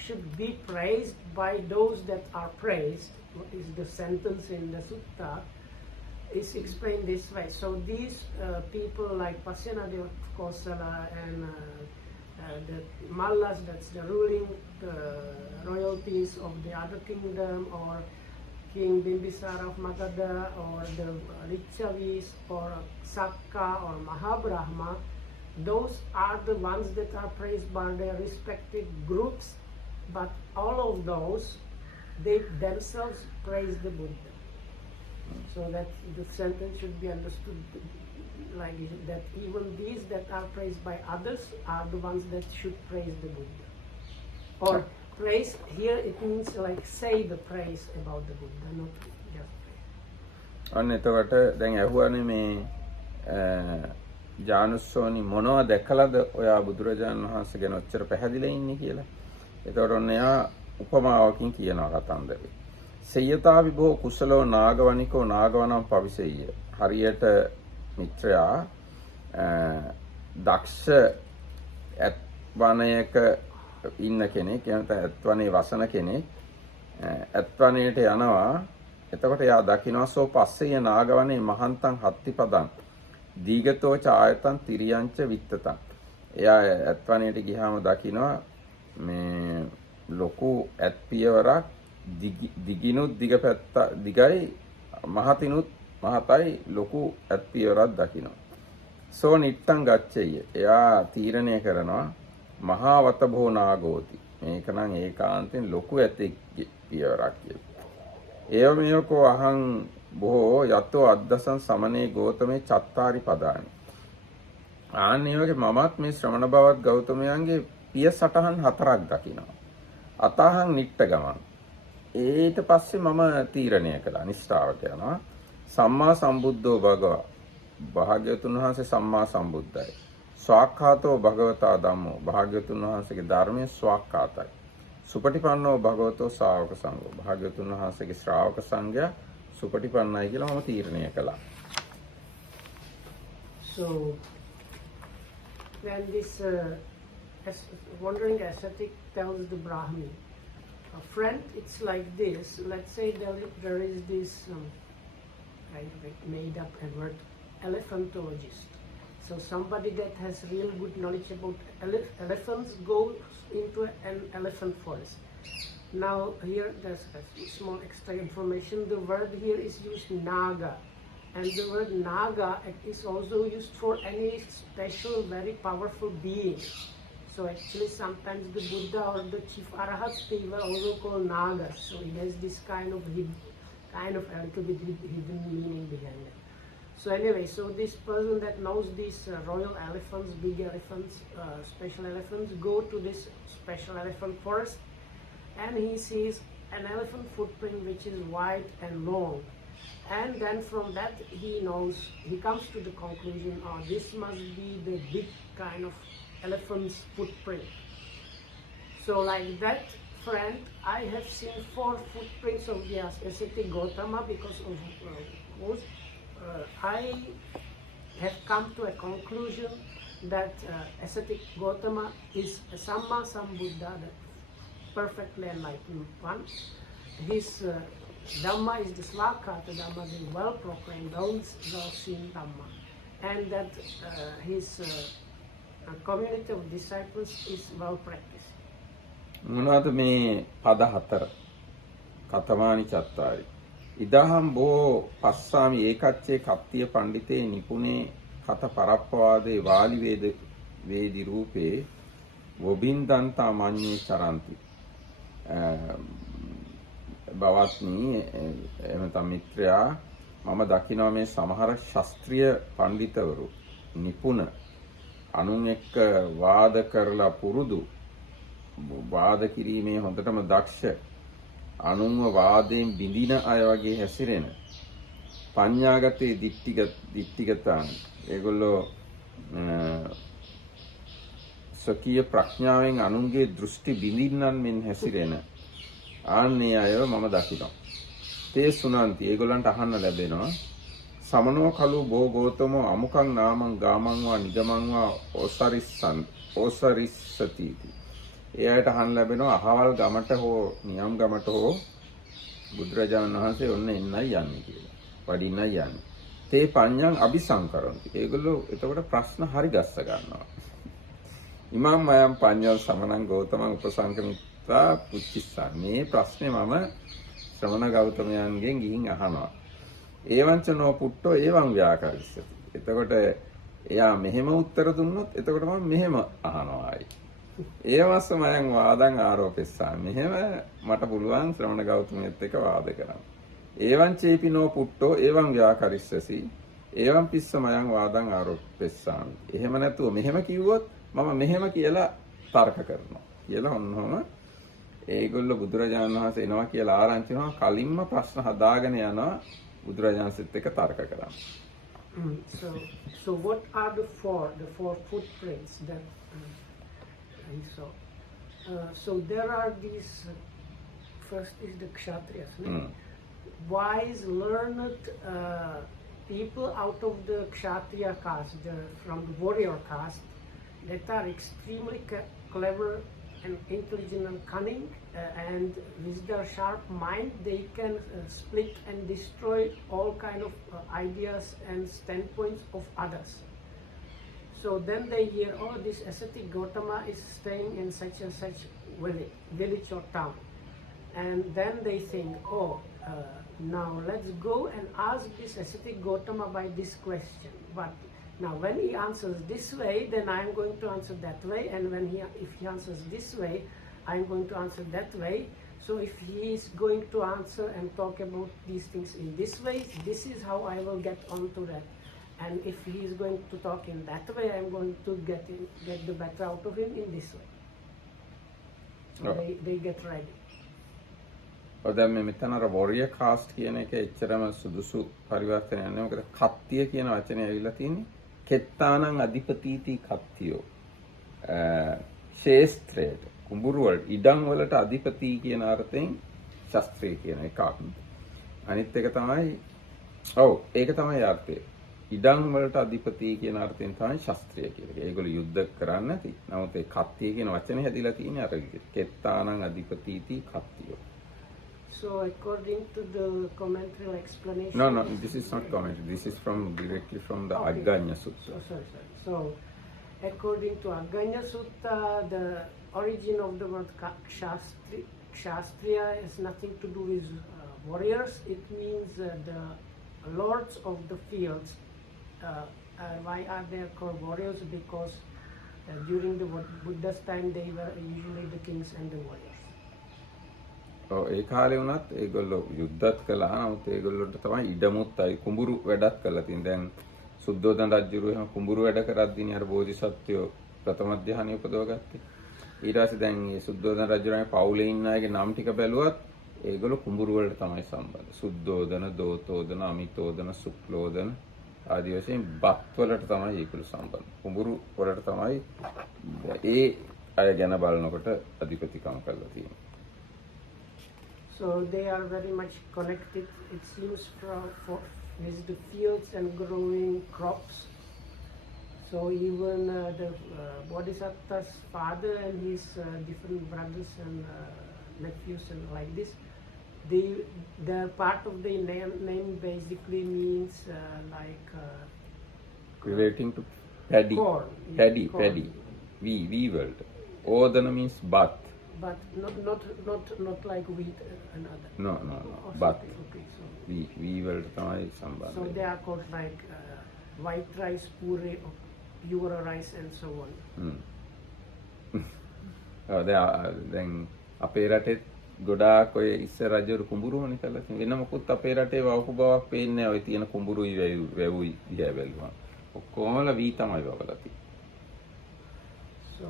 should be praised by those that are praised. What is the sentence in the sutta is explained this way. So these people like Pasyanadi of Kosala and the Mallas, that's the ruling royalties of the other kingdom, or King Bimbisara of Magadha, or the Lichavis, or Sakka, or Mahabrahma, those are the ones that are praised by their respective groups, but all of those, they themselves praise the Buddha. So that the sentence should be understood like that even these that are praised by others are the ones that should praise the Buddha. Or praise, here it means like say the praise about the Buddha, not just praise. අන්න එතකොට දැන් ඇහුවානේ මේ ජානුස්සෝනි මොනවද දැකලාද ඔයා බුදුරජාණන් වහන්සේ ගැන ඔච්චර පැහැදිලා ඉන්නේ කියලා. එතකොට ඔන්න එයා උපමාවකින් කියනවා කතන්දරේ. සේයතාවිභෝ කුසලෝ නාගවණිකෝ නාගවණං පවිසෙය්‍ය. හරියට මිත්‍රයා දක්ෂ ඇත් වනයක ඉන්න කෙනෙක්, එනත ඇත් වනේ වසන කෙනෙක් ඇත් වනයේට යනවා. එතකොට එයා දකිනවා සෝ පස්සෙය නාගවනේ මහන්තං හත්තිපදං දීගතෝ චායතං තිරියංච විත්තතං. එයා ඇත් වනයේට ගියාම දකිනවා මේ ලොකු ඇත් පියවරක් දිගිනුත් දිග පැත්ත දිගයි මහතිනුත් මහතයි ලොකු ඇත් පියවරක් දකිනවා. සෝ නිට්ටං ගච්ඡෙය. එයා තීරණය කරනවා මහාවත භෝ නාගෝති. මේක නම් ඒකාන්තයෙන් ලොකු ඇතෙක් පියවරක් කියලා. ඒව මේකෝ අහං බොහෝ යතෝ අද්දසං සමනේ ගෝතමේ චත්තාරි පදානි. ආන්නේ වගේ මමත් මේ ශ්‍රමණ බවත් ගෞතමයන්ගේ පිය සටහන් 4ක් දකිනවා. අතහං නිට්ට ගමන්. ඊට පස්සේ මම තීරණය කළා නිෂ්ඨාවට යනවා. සම්මා සම්බුද්ධෝ භගවා. භාග්‍යවතුන් වහන්සේ සම්මා සම්බුද්ධයි. ස්වාක්ඛාතෝ භගවතා ධම්මෝ. භාග්‍යවතුන් වහන්සේගේ ධර්මයේ ස්වාක්ඛාතයි. සුපටිපන්නෝ භගවතෝ ශ්‍රාවක සංඝෝ. භාග්‍යවතුන් වහන්සේගේ ශ්‍රාවක සංඝයා සුපටිපන්නයි කියලා මම තීරණය කළා. So when this wandering ascetic tells the Brahmin, friend, it's like this. Let's say there is this kind of made up a word, elephantologist. So somebody that has real good knowledge about elephants goes into an elephant forest. Now here there's a small extra information. The word here is used naga. And the word naga is also used for any special, very powerful being. So actually sometimes the Buddha or the chief arahats, they were also called nagas. So it has this kind of a little bit hidden meaning behind it. So anyway, so this person that knows these royal elephants, big elephants, special elephants, go to this special elephant forest and he sees an elephant footprint which is wide and long. And then from that he comes to the conclusion, oh, this must be the big kind of elephant's footprint. So like that, friend, I have seen 4 footprints of the ascetic Gautama because of I have come to a conclusion that ascetic Gautama is a Samma Sambuddha, the perfectly enlightened one. His Dhamma is the Swakkata Dhamma, the well-proclaimed, well-seen Dhamma. And that his community of disciples is well-practiced. මොනවද මේ පද 4? කතමානි චත්තාරි. ඉදහම් බෝ පස්සාමි ඒකච්චේ කත්තිය පණ්ඩිතේ නිපුනේ කත පරප්පවාදේ වාලි වේදි රූපේ වොබින්දන්තා මඤ්ඤේ චරಂತಿ. බවත්නි එමෙතන මිත්‍රයා මම දකිනවා මේ සමහර ශාස්ත්‍රීය පඬිතවරු නිපුණ අනුන් එක්ක වාද කරලා පුරුදු වාද කිරීමේ හොඳටම දක්ෂ අනුන්ව වාදයෙන් බිඳින අය වගේ හැසිරෙන පඤ්ඤාගතේ දිට්ඨිගතාන ඒගොල්ලෝ සකීය ප්‍රඥාවෙන් අනුන්ගේ දෘෂ්ටි බිඳින්නන් මෙන් හැසිරෙන ආන්නේ අයව මම දකිනවා. තේ සුනන්ති ඒගොල්ලන්ට අහන්න ලැබෙනවා. සමනෝ කලු බෝ ගෝතමෝ අමුකං නාමං ගාමං වා නිගමං වා ඕසරිස්සති. ඒ අයට අහන්න ලැබෙනවා අහවල් ගමට හෝ නියම් ගමට හෝ බුදුරජාණන් වහන්සේ ඔන්න එන්නයි යන්නේ කියලා. වඩින්නයි යන්නේ. තේ පඤ්ඤං අபிසංකරන්ති. ඒගොල්ලෝ එතකොට ප්‍රශ්න හරි ගස්ස ගන්නවා. ඉමම් මයම් පඤ්ඤං සමනං ගෞතමං උපසංකමිත්වා පුච්චිස්සා. මේ ප්‍රශ්නේ මම ශ්‍රමණ ගෞතමයන්ගෙන් ගිහින් අහනවා. ඒවංච නෝ පුට්ටෝ ඒවං ව්‍යාකරිස්සති. එතකොට එයා මෙහෙම උත්තර දුන්නොත් එතකොට මම මෙහෙම අහනවා ආයි. ඒවස්ස මයන් වාදං ආරෝපෙස්සා. මෙහෙම මට පුළුවන් ශ්‍රමණ ගෞතමයත් එක්ක වාද කරන්න. ඒවං චේපි නෝ පුට්ටෝ ඒවං ව්‍යාකරිස්සසි. ඒවං පිස්ස මයන් වාදං ආරෝපෙස්සා. එහෙම නැතුව මෙහෙම කිව්වොත් මම මෙහෙම කියලා තර්ක කරනවා. කියලා ඔන්නෝම ඒගොල්ලෝ බුදුරජාණන් වහන්සේ එනවා කියලා ආරංචි වෙනවා කලින්ම ප්‍රශ්න හදාගෙන යනවා බුදුරජාණන්සෙත් එක්ක තර්ක කරන්න. So what are the four footprints that I saw? So there are these. First is the kshatriyas, wise, learned people out of the kshatriya caste, from the warrior caste, that are extremely clever and intelligent and cunning, and with their sharp mind they can split and destroy all kind of ideas and standpoints of others. So then they hear, oh, this ascetic Gautama is staying in such and such village or town, and then they think, oh, now let's go and ask this ascetic Gautama by this question. But now when he answers this way, then I am going to answer that way, and if he answers this way, I am going to answer that way. So if he is going to answer and talk about these things in this way, this is how I will get onto that. And if he is going to talk in that way, I'm going to get the better out of him in this way. So they get ready. ඔය දැන් මේ මෙතන අර warrior caste කියන එක එච්චරම සුදුසු පරිවර්තනයක් නෙවෙයි. මොකද කත්තිය කියන වචනේ ඇවිල්ලා තියෙන්නේ කෙත්තානං අධිපතීති කත්තියෝ. ශේස්ත්‍රයට කුඹුරු වලට ඉඩම් වලට අධිපති කියන අර්ථයෙන් ශාස්ත්‍රය කියන එකක්. අනිත් එක තමයි ඒක තමයි අර්ථය. ඉඩම් වලට අධිපති කියන අර්ථයෙන් තමයි ශාස්ත්‍රය කියන්නේ. ඒගොල්ලෝ යුද්ධ කරන්නේ නැති. නමුත් ඒ කත්තිය කියන වචනේ හැදිලා තියෙන්නේ අර කෙත්තානං අධිපතීති කත්තියෝ. So according to the commentary explanation... No, this is not commentary. This is directly from the Aggañña Sutta. Sorry. So according to Aggañña Sutta, the origin of the word Kshastriya has nothing to do with warriors. It means the lords of the fields. Why are they called warriors? Because during the Buddha's time, they were usually the kings and the warriors. ඒ කාලේ වුණත් ඒගොල්ලෝ යුද්ධත් කළා. නමුත් ඒගොල්ලොන්ට තමයි ඉඩමුත් අය කුඹුරු වැඩක් කළා තියෙන. දැන් සුද්ධෝදන රජුරු එහෙම කුඹුරු වැඩ කරද්දීනේ අර බෝධිසත්වයෝ ප්‍රථම ධ්‍යානෙ උපදවගත්තේ. ඊට පස්සේ දැන් මේ සුද්ධෝදන රජුරගේ පවුලේ ඉන්න අයගේ නම් ටික බැලුවත් ඒගොල්ලෝ කුඹුරු වලට තමයි සම්බන්ධ. සුද්ධෝදන, දෝතෝදන, අමිතෝදන, සුක්ලෝදන ආදී වශයෙන් බත් වලට තමයි ඒගොල්ලෝ සම්බන්ධ. කුඹුරු වලට තමයි ඒ අය ගැන බලනකොට අධිපතිකම් කරලා තියෙන්නේ. So they are very much connected, it seems, with the fields and growing crops. So even the Bodhisattva's father and his different brothers and nephews and like this, they're part of the name basically means relating to paddy. Corn. Paddy. We world. Odana means bath. But not like wheat and other. No. Oh, But okay, so we will try somebody. so they are called like white rice, puree, or pure rice, and so on. දැන් අපේ රටේ ගොඩාක් ඔය ඉස්සර රජවරු කුඹුරුමනේ කරලා තියෙන. වෙන මොකුත් අපේ රටේ වවපු බවක් පේන්නේ නැහැ. ඔය තියෙන කුඹුරුයි වැවුයි දිහා බැලුවා. ඔක්කොමල වී තමයි වවලා තියෙන්නේ. So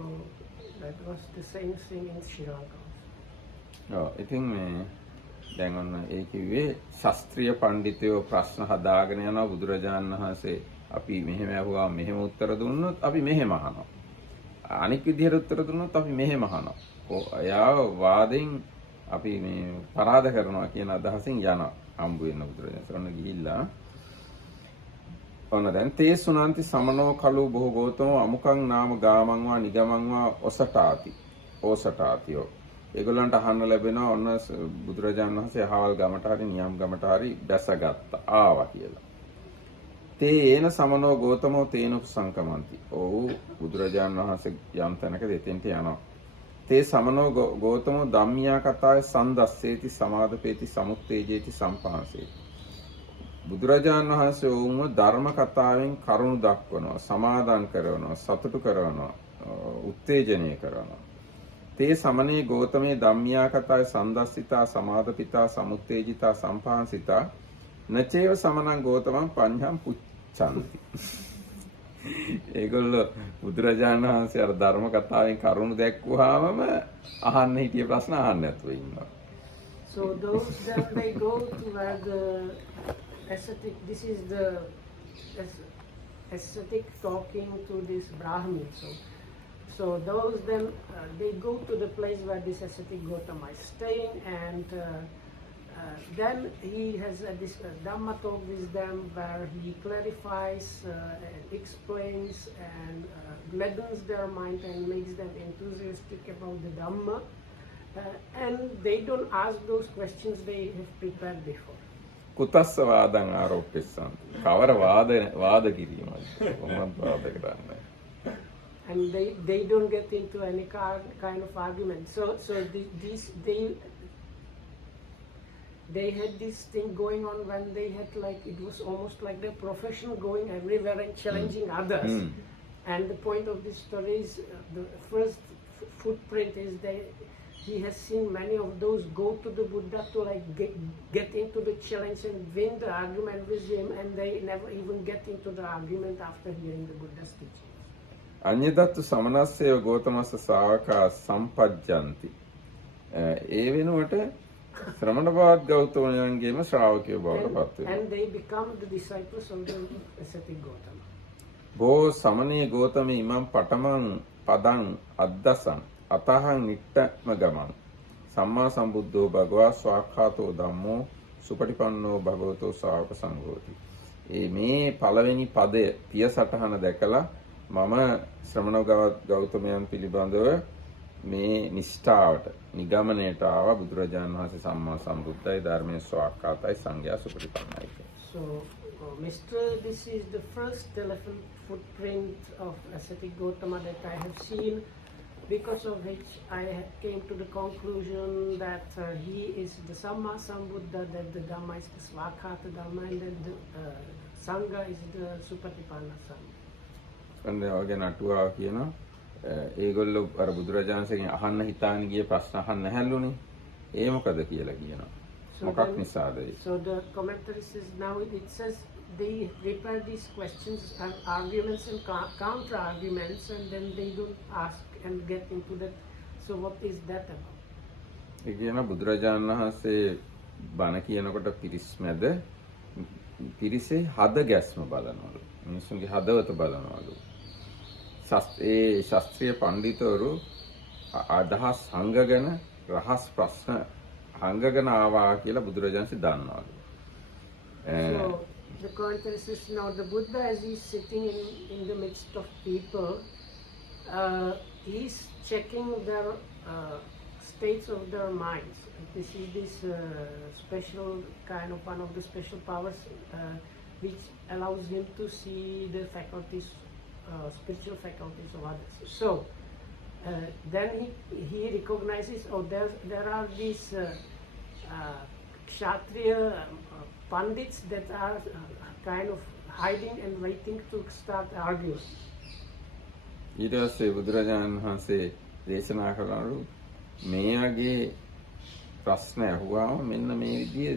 that was the same thing in Sri Lanka. ඉතින් මේ දැන් ඔන්න ඒ කිව්වේ ශාස්ත්‍රීය පඬිතුයෝ ප්‍රශ්න හදාගෙන යනවා බුදුරජාණන් වහන්සේ අපි මෙහෙම අහුවා මෙහෙම උත්තර දුන්නොත් අපි මෙහෙම අහනවා. අනික් විදිහට උත්තර දුන්නොත් අපි මෙහෙම අහනවා. එයා වාදෙන් අපි මේ පරාද කරනවා කියන අදහසින් යනවා හම්බ වෙන බුදුරජාණන් වහන්සේ ගිහිල්ලා ඔන්න දැන් තේ සුනන්ති සමනෝ කලු බොහෝ ගෝතමෝ අමුකං නාම ගාමං වා නිගමං වා ඕසටාතියෝ ඒගොල්ලන්ට අහන්න ලැබෙනවා ඔන්න බුදුරජාණන් වහන්සේ අහවල් ගමට හරි නියම් ගමට හරි බැසගත්තා ආවා කියලා. තේ ඒන සමනෝ ගෝතමෝ තේන උපසංකමන්ති. ඔව් බුදුරජාණන් වහන්සේ යම් තැනක දෙතෙන්ට යනවා. තේ සමනෝ ගෝතමෝ ධම්මියා කතාවේ සන්දස්සේති සමාදපේති සමුත්තේජේති සම්පහන්සේති. බුදුරජාණන් වහන්සේ වුම ධර්ම කතාවෙන් කරුණු දක්වනවා, සමාදාන් කරනවා, සතුටු කරනවා, උත්තේජනය කරනවා. තේ සමනේ ගෝතමේ ධම්මියා කතාවේ සන්දස්සිතා සමාදපිතා සමුත්තේජිතා සම්පහන්සිතා නචේව සමනං ගෝතමං පඤ්ඤං පුච්ඡanti. ඒගොල්ලෝ බුදුරජාණන් වහන්සේ අර ධර්ම කතාවෙන් කරුණු දැක්වුවාම අහන්න හිටිය ප්‍රශ්න අහන්න නැතුව ඉන්නවා. So those that they go to where the ascetic, this is the ascetic talking to this Brahmin. So those then they go to the place where this ascetic Gautama is staying, and then he has this Dhamma talk with them where he clarifies and explains and gladdens their mind and makes them enthusiastic about the Dhamma. And they don't ask those questions they have prepared before. කුතස්ස වාදං ආරෝප්පෙස්සන්ති. කවර වාද කිරීමයි. කොහොමද වාද කරන්නේ? And they don't get into any kind of argument. So they had this thing going on when they had it was almost like their profession going everywhere and challenging others. And the point of this story is the first footprint is he has seen many of those go to the Buddha to like get into the challenge and win the argument with him, and they never even get into the argument after hearing the Buddha's teachings. අඤ්ඤදත්තු සමනස්සේව ගෝතමස්ස ශාවකා සම්පජ්ජಂತಿ. ඒ වෙනුවට ශ්‍රමණපාද ගෞතමයන්ගේම ශ්‍රාවකයෝ බවට පත් වෙනවා. And they become the disciples of the ascetic Gautama. බෝ සමනේ ගෝතමී ඉමං පඨමං පදං අද්දසං අතහං නිට්ඨම ගමං සම්මා සම්බුද්ධෝ භගවා ස්වාක්ඛාතෝ ධම්මෝ සුපටිපන්නෝ භගවතෝ ශාවක සංඝෝති. මේ පළවෙනි පදය පිය සටහන දැකලා මම ශ්‍රමණ ගෞතමයන් පිළිබඳව මේ නිෂ්ඨාවට නිගමනයට ආවා. බුදුරජාණන් වහන්සේ සම්මා සම්බුද්ධයි, ධර්මයේ ස්වාක්ඛාතයි, සංඝයා සුපටිපන්නයි. So, Mr. This is the first elephant footprint of ascetic Gautama that I have seen, because of which I came to the conclusion that he is the Samma Sambuddha, that the Dhamma is the Swakhata Dhamma, and that the Sangha is the Supatipanna Sangha. කන්ද වගේ නටුවා කියනවා ඒගොල්ලෝ අර බුදුරජාණන්සේගෙන් අහන්න හිතාන ගිය ප්‍රශ්න අහන්න නැහැලුනේ. ඒ මොකද කියලා කියනවා. මොකක් නිසාද? So the commentary says, now it says they prepare these questions and arguments and counter arguments, and then they don't ask and get into that. So what is that about? ඒ කියන බුදුරජාණන් වහන්සේ බණ කියනකොට පිරිස් මැද පිරිසේ හද ගැස්ම බලනවලු. මිනිස්සුන්ගේ හදවත බලනවලු. ශාස්ත්‍රීය පඬිතුවරු අදහස් හංගගෙන රහස් ප්‍රශ්න හංගගෙන ආවා කියලා බුදුරජාණන්සේ දන්නවලු. So the commentary says, now the Buddha, as he's sitting in the midst of people, he's checking their states of their minds. This is this special kind of one of the special powers which allows him to see the faculties, spiritual faculties of others. So then he recognizes, oh, there are these Kshatriya Pandits that are kind of hiding and waiting to start arguing. ඊට පස්සේ බුදුරජාණන් වහන්සේ දේශනා කළාලු මෙයාගේ ප්‍රශ්න අහුවාම මෙන්න මේ විදිහේ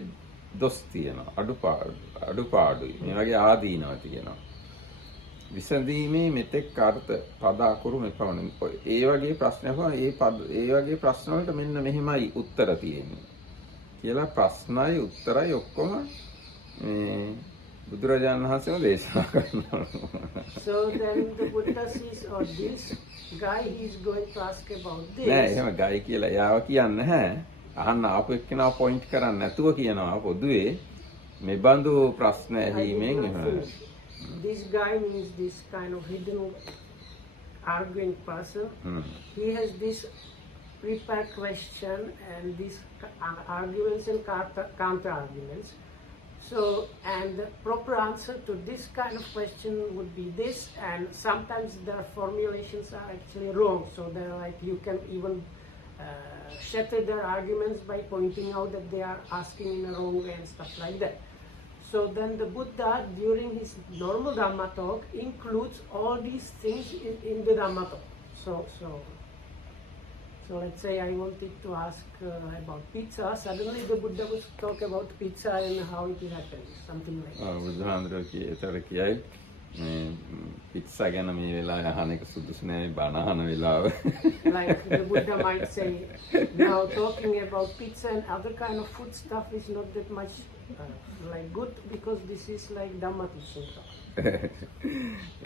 දොස් තියෙනවා, අඩුපාඩුයි, මේ වගේ ආදීනවා තියෙනවා. විසඳීමේ මෙතෙක් අර්ථ පද අකුරු මෙපමණයි. ඒ වගේ ප්‍රශ්න අහුවා ඒ වගේ ප්‍රශ්න වලට මෙන්න මෙහෙමයි උත්තර තියෙන්නේ කියලා ප්‍රශ්නයි උත්තරයි ඔක්කොම බුදුරජාණන් වහන්සේම දේශනා කරනවා. So then the Buddha says, oh, this guy, he's going to ask about this. නෑ එහෙම ගයි කියලා එයාව කියන්නේ නැහැ. අහන්න ආපු එක්කෙනා පොයින්ට් කරන්නේ නැතුව කියනවා පොදුවේ මේ බඳු ප්‍රශ්න ඇහිීමෙන් එහෙම. This guy means this kind of hidden arguing person. He has this prepared question and these arguments and counter arguments. So, and the proper answer to this kind of question would be this, and sometimes their formulations are actually wrong. So they're like, you can even shatter their arguments by pointing out that they are asking in a wrong way and stuff like that. So then the Buddha, during his normal Dhamma talk, includes all these things in the Dhamma talk. So let's say I wanted to ask about pizza. Suddenly the Buddha would talk about pizza and how it happens, something like that. බුදුහාමුදුරුවෝ ඒතර කියයි පිට්සා ගැන මේ වෙලාවේ අහන එක සුදුසු නෑ බණ අහන වෙලාව. Like the Buddha might say, now talking about pizza and other kind of food stuff is not that much like good, because this is like Dhamma teaching talk.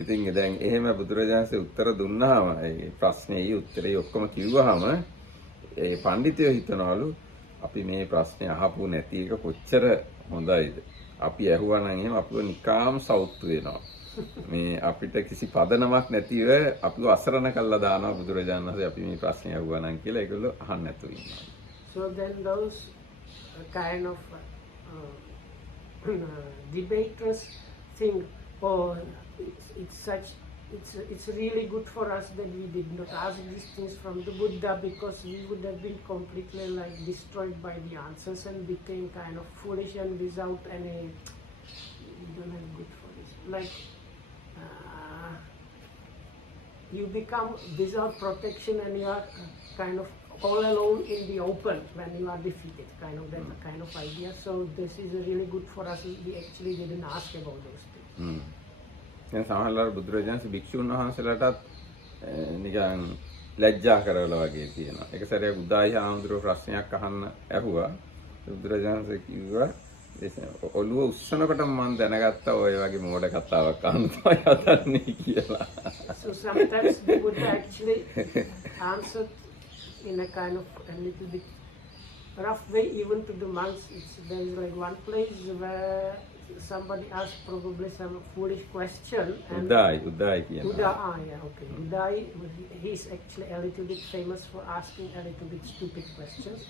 ඉතින් දැන් එහෙම බුදුරජාණන්සේ උත්තර දුන්නාම ඒ ප්‍රශ්නේ උත්තරේ ඔක්කොම කිව්වහම ඒ පඬිතුයෝ හිතනවලු අපි මේ ප්‍රශ්නේ අහපු නැති එක කොච්චර හොඳයිද. අපි ඇහුවා නම් එහෙම අපිව නිකාම් සවුත්තු වෙනවා. මේ අපිට කිසි පදනමක් නැතිව අපිව අසරණ කළා දානවා බුදුරජාණන් වහන්සේ අපි මේ ප්‍රශ්නේ අහුවා නම් කියලා ඒගොල්ලෝ අහන්න නැතුව ඉන්නවා. So then those kind of debaters think, oh, it's really good for us that we did not ask these things from the Buddha, because we would have been completely like destroyed by the answers and became kind of foolish and without any, we don't have good for this, like you become without protection and you are kind of all alone in the open when you are defeated, kind of that kind of idea. So this is really good for us. We actually didn't ask about those things. දැන් සමහරවල් බුදුරජාණන් භික්ෂුන් වහන්සේලාටත් නිකන් ලැජ්ජා කරවල වගේ තියෙනවා. එක සැරයක් උදායි හාමුදුරුවෝ ප්‍රශ්නයක් අහන්න ඇහුවා. බුදුරජාණන් කිව්වා ඔළුව උස්සනකොට මම දැනගත්තා ඔය වගේ මෝඩ කතාවක් අහන්න තමයි හදන්නේ කියලා. So sometimes they would actually answer in a kind of a little bit rough way, even to the monks. There is like one place where somebody asked probably some foolish question. Udai කියනවා. Udai, he's actually a little bit famous for asking a little bit stupid questions.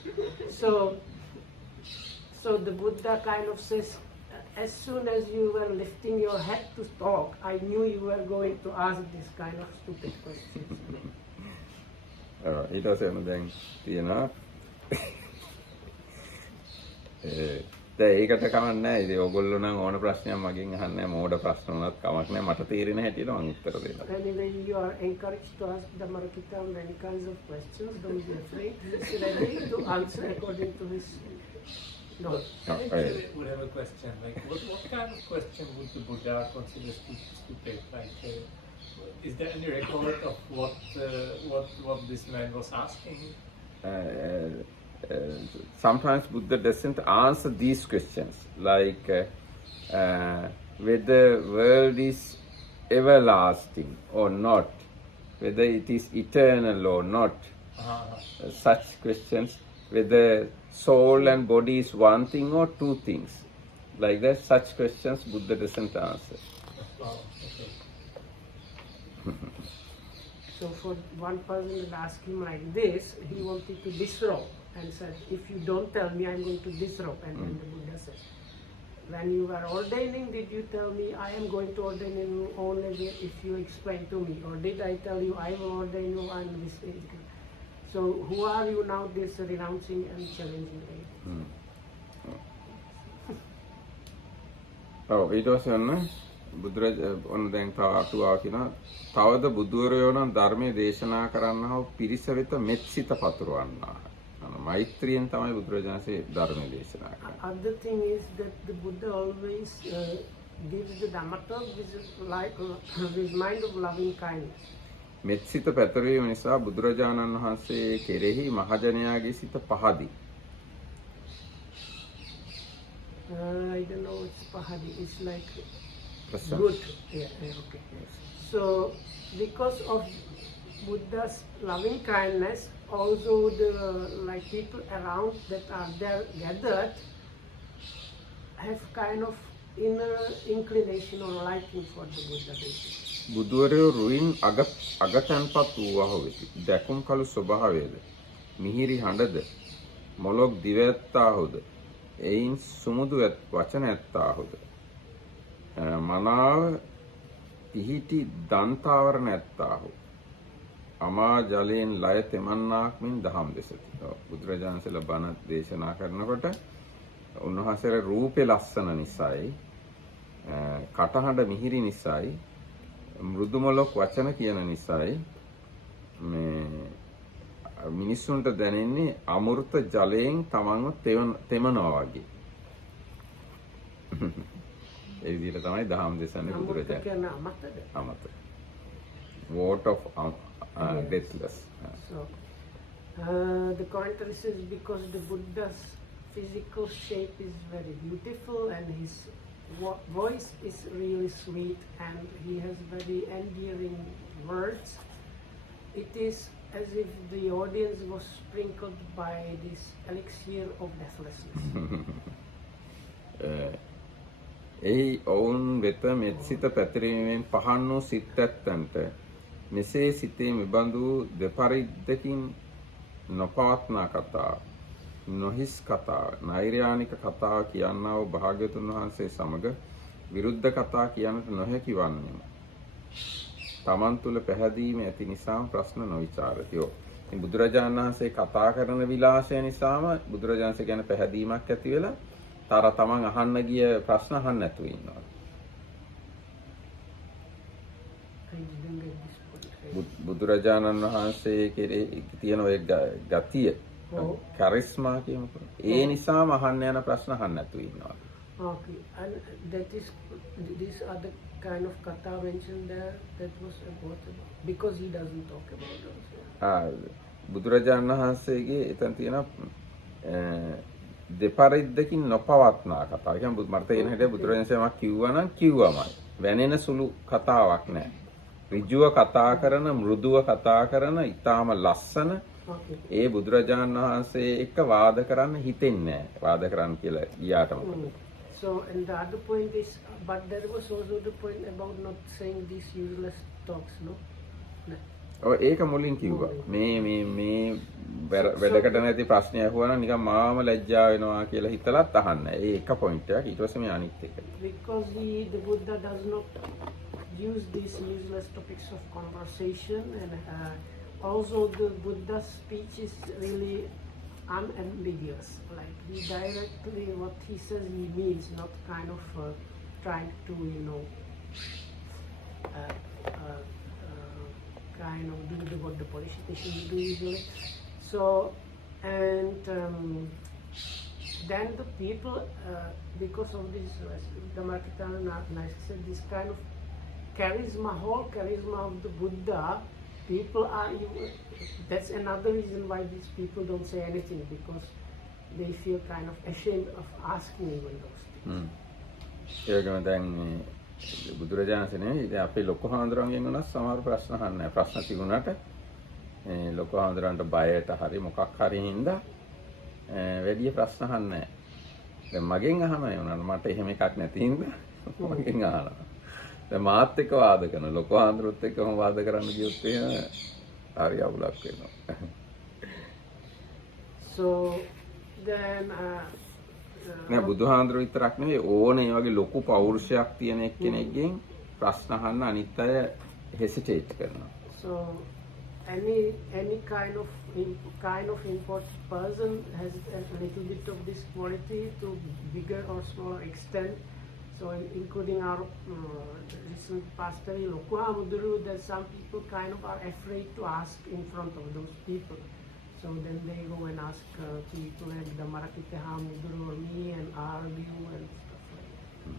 So the Buddha kind of says, as soon as you were lifting your head to talk, I knew you were going to ask this kind of stupid questions. ඊට පස්සේ දැන් තියෙනවා දැන් ඒකට කමක් නැහැ. ඉතින් ඕගොල්ලෝ නම් ඕන ප්‍රශ්නයක් මගෙන් අහන්න නැහැ. මෝඩ ප්‍රශ්න වුණත් කමක් නැහැ. මට තේරෙන හැටියට මම උත්තර දෙනවා. Anyway, you are encouraged to ask the Marakita on any kinds of questions. Don't be afraid. He is ready to answer according to his knowledge. I actually would have a question. Like, what kind of question would the Buddha consider stupid? Like, is there any record of what this man was asking? Sometimes Buddha doesn't answer these questions, like whether world is everlasting or not, whether it is eternal or not. Such questions, whether soul and body is one thing or two things, like that. Such questions Buddha doesn't answer. Wow, okay. So for one person to ask him like this, he wanted to disrobe and said, if you don't tell me, I'm going to disrobe. And then the Buddha said, when you were ordaining, did you tell me I am going to ordain you only if you explain to me? Or did I tell you I will ordain you and this? So who are you now this renouncing and challenging me? ඊට පස්සේ ඔන්න දැන් තව අටුවා කියනවා තවද බුදුවරයෝ නම් ධර්මයේ දේශනා කරන්නා වූ පිරිස වෙත මෙත් සිත පතුරවන්නා. මෛත්‍රියෙන් තමයි බුදුරජාණන්සේ ධර්මයේ දේශනා කරන්නේ. Other thing is that the Buddha always gives the Dhamma talk with mind of loving kindness. මෙත් සිත පැතරීම නිසා බුදුරජාණන් වහන්සේ කෙරෙහි මහජනයාගේ සිත පහදී. I don't know what's pahadi. It's like Prasad. good. Yeah, okay. So because of Buddha's loving kindness, also the like people around that are there gathered have kind of inner inclination or liking for the Buddha. බුදුවරයෝ රුයින් අගතන්පත් වූවහු වෙති. දැකුම් කළු ස්වභාවයද මිහිරි හඬද මොලොක් දිවැත්තාහුද එයින් සුමුදු වචන ඇත්තාහුද මනාව පිහිටි දන්තාවරණ ඇත්තාහු අමා ජලයෙන් ලය තෙමන්නාක් මෙන් දහම් දෙසති. බුදුරජාණන්සේලා බණ දේශනා කරනකොට උන්වහන්සේගේ රූපේ ලස්සන නිසායි කටහඬ මිහිරි නිසායි මෘදු මොලොක් වචන කියන නිසායි මේ මිනිස්සුන්ට දැනෙන්නේ අමෘත ජලයෙන් තමන්ව තෙමනවා වගේ. ඒ විදිහට තමයි දහම් දෙසන්නේ බුදුරජාණන්. අමත. Water of deathless. So the commentary says because the Buddha's physical shape is very beautiful and his voice is really sweet and he has very endearing words, it is as if the audience was sprinkled by this elixir of deathlessness. එහි ඔවුන් වෙත මෙත් සිත පැතිරීමෙන් පහන් වූ සිත් ඇත්තන්ට මෙසේ සිතේ මෙබඳු දෙපරිද්දකින් නොපවත්නා කතා නොහිස් කතා නෛර්යානික කතා කියන්නා වූ භාග්‍යවතුන් වහන්සේ සමග විරුද්ධ කතා කියන්නට නොහැකි වන්නේම තමන් තුළ පැහැදීම ඇති නිසාම ප්‍රශ්න නොවිචාරති. ඉතින් බුදුරජාණන් වහන්සේ කතා කරන විලාසය නිසාම බුදුරජාණන්සේ ගැන පැහැදීමක් ඇති වෙලා තර තමන් අහන්න ගිය ප්‍රශ්න අහන්න නැතුව ඉන්නවා. I didn't get this point. බුදුරජාණන් වහන්සේ කෙරේ තියෙන ඔය ගතිය ඔව්. කරිස්මා කියමුකෝ. ඒ නිසාම අහන්න යන ප්‍රශ්න අහන්න නැතුව ඉන්නවා. Okay, and that is, these are the kind of kata mentioned there that was about, because he doesn't talk about those. බුදුරජාණන් වහන්සේගේ එතන තියෙන දෙපරිද්දකින් නොපවත්නා කතාව. ඒ කියන්නේ මට තේරෙන හැටියට බුදුරජාණන් වහන්සේ කිව්වා නම් කිව්වමයි. වැනෙන සුළු කතාවක් නෑ. ඍජුව කතා කරන, මෘදුව කතා කරන, ඊටාම ලස්සන Okay. ඒ බුදුරජාණන් වහන්සේ එක්ක වාද කරන්න හිතෙන්නේ නෑ. වාද කරන්න කියලා ගියාටම. So, and the other point is, but there was also the point about not saying these useless talks, no? No. ඔව් ඒක මුලින් කිව්වා. මේ වැඩකට නැති ප්‍රශ්නයක් අහුවා නම් නිකන් මාම ලැජ්ජා වෙනවා කියලා හිතලත් අහන්න. ඒ එක පොයින්ට් එකක්. ඊට පස්සේ මේ අනිත් එක. Because the Buddha does not use these useless topics of conversation, and also the Buddha's speech is really unambiguous. Like, he directly what he says he means, not kind of trying to, kind of do what the politicians do usually. So, and then the people, because of this, the Markitana said, this kind of charisma, whole charisma of the Buddha, people are, that's another reason why these people don't say anything, because they feel kind of ashamed of asking even those things. ඒකම දැන් බුදුරජාණන් නෙවෙයි ඉතින් අපේ ලොකු හාමුදුරන්ගෙන් උනත් සමහර ප්‍රශ්න අහන්නේ නැහැ. ප්‍රශ්න තිබුණාට ලොකු හාමුදුරන්ට බයට හරි මොකක් හරි හින්දා වැඩි ප්‍රශ්න අහන්නේ නැහැ. දැන් මගෙන් අහනවා උනන මට එහෙම එකක් නැති හින්දා මගෙන් අහනවා. දැන් මාත් එක්ක වාද කරන ලොකු හාමුදුරුවොත් එක්කම වාද කරන්න ගියොත් එහෙම හරි අවුලක් වෙනවා. So then නෑ බුදුහාඳුරු විතරක් නෙවෙයි ඕනේ මේ වගේ ලොකු පෞරුෂයක් තියෙන එක්කෙනෙක්ගෙන් ප්‍රශ්න අහන්න අනිත් අය හෙසිටේට් කරනවා. So any kind of important person has a little bit of this quality to bigger or smaller extent. So including our recent pastor Culahatthipadopama, that some people kind of are afraid to ask in front of those people. So then they go and ask people like the Culahatthipadopama or me and argue and stuff like that.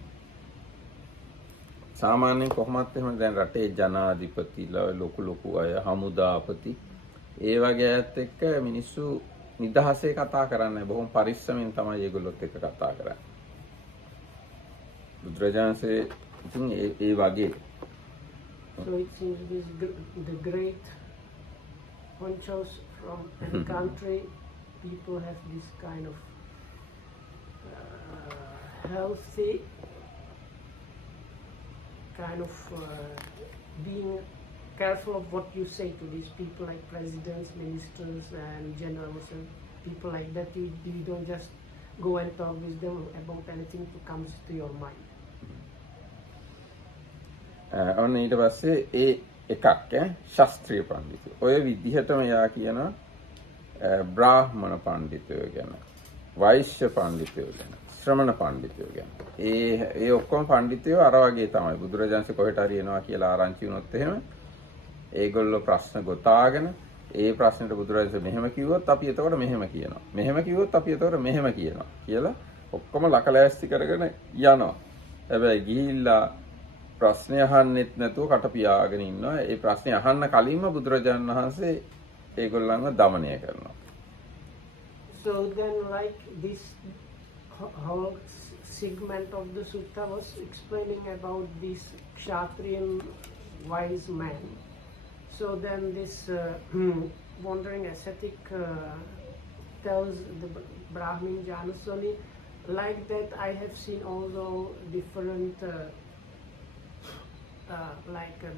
සාමාන්‍යයෙන් කොහොමත් එහෙම දැන් රටේ ජනාධිපතිලා ලොකු අය හමුදාපති ඒ වගේ අයත් එක්ක මිනිස්සු නිදහසේ කතා කරන්නේ බොහොම පරිස්සමෙන් තමයි ඒගොල්ලොත් එක්ක කතා කරන්නේ. බුදුරජාණන්සේ ඉතින් ඒ වගේ. So it seems the great honchos from any country, people have this kind of healthy kind of being careful of what you say to these people, like presidents, ministers, and generals, and people like that. You don't just go and talk with them about anything that comes to your mind. ඔන්න ඊට පස්සේ ඒ එකක් ශාස්ත්‍රීය පඬිතුයෝ. ඔය විදිහටම යා කියනවා බ්‍රාහ්මණ පඬිතුයෝ ගැන, වෛශ්‍ය පඬිතුයෝ ගැන, ශ්‍රමණ පඬිතුයෝ ගැන. ඒ ඔක්කොම පඬිතුයෝ අර වගේ තමයි. බුදුරජාණන්සේ කොහෙට හරි එනවා කියලා ආරංචි වුණොත් එහෙම ඒගොල්ලෝ ප්‍රශ්න ගොතාගෙන ඒ ප්‍රශ්නෙට බුදුරජාණන්සේ මෙහෙම කිව්වොත් අපි එතකොට මෙහෙම කියනවා. මෙහෙම කිව්වොත් අපි එතකොට මෙහෙම කියනවා කියලා ඔක්කොම ලකලෑස්ති කරගෙන යනවා. හැබැයි ගිහිල්ලා ප්‍රශ්න අහන්නෙත් නැතුව කට පියාගෙන ඉන්නවා. ඒ ප්‍රශ්නේ අහන්න කලින්ම බුදුරජාණන් වහන්සේ ඒගොල්ලන්ව দমনය කරනවා. So then, like this whole segment of the sutta was explaining about this Kshatriyan wise man. So then this wandering ascetic tells the Brahmin Janaswami, like that I have seen also different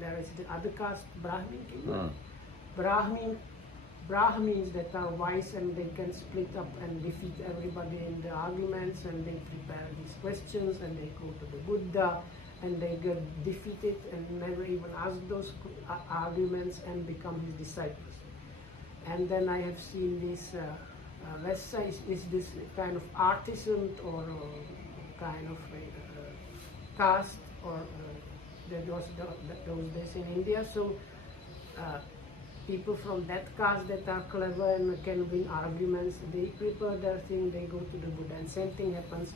there is the other caste Brahmin kingdom. Brahmins that are wise and they can split up and defeat everybody in the arguments, and they prepare these questions and they go to the Buddha and they get defeated and never even ask those arguments and become his disciples. And then I have seen this, let's say, is this kind of artisan or kind of caste or that was those days in India. So people from that caste that are clever and can win arguments, they prepare their thing, they go to the Buddha, and same thing happens.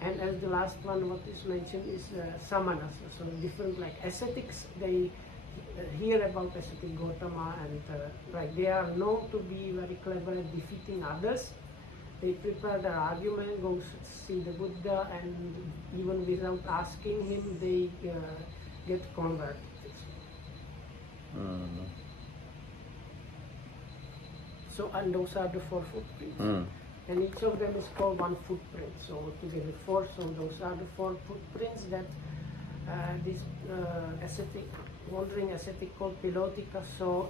And as the last one, what is mentioned is samanas, so different like ascetics. They hear about ascetic Gautama, and like they are known to be very clever at defeating others. They prepare their argument, go see the Buddha, and even without asking him, they get converted. So, and those are the 4 footprints. And each of them is called one footprint. So together 4. So those are the 4 footprints that this ascetic, wandering ascetic called Pilotika saw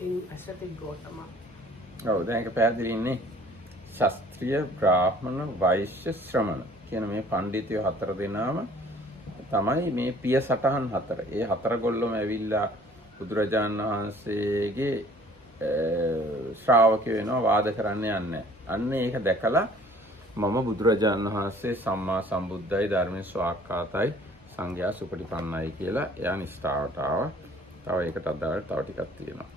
in ascetic Gautama. ඔව් දැන් ඒක පැහැදිලි ඉන්නේ ශාස්ත්‍රීය බ්‍රාහ්මණ වෛශ්‍ය ශ්‍රමණ කියන මේ පඬිතුයෝ 4 දෙනාම තමයි මේ පිය සටහන් 4. ඒ 4 ගොල්ලොම ඇවිල්ලා බුදුරජාණන් වහන්සේගේ ශ්‍රාවකයෝ වෙනවා වාද කරන්න යන්නේ. අන්න ඒක දැකලා මම බුදුරජාණන් වහන්සේ සම්මා සම්බුද්ධයි ධර්මයේ ස්වාක්ඛාතයි සංඝයා සුපටිපන්නයි කියලා එයා නිස්ථාවට ආවා. තව ඒකට අදාළ තව ටිකක් තියෙනවා.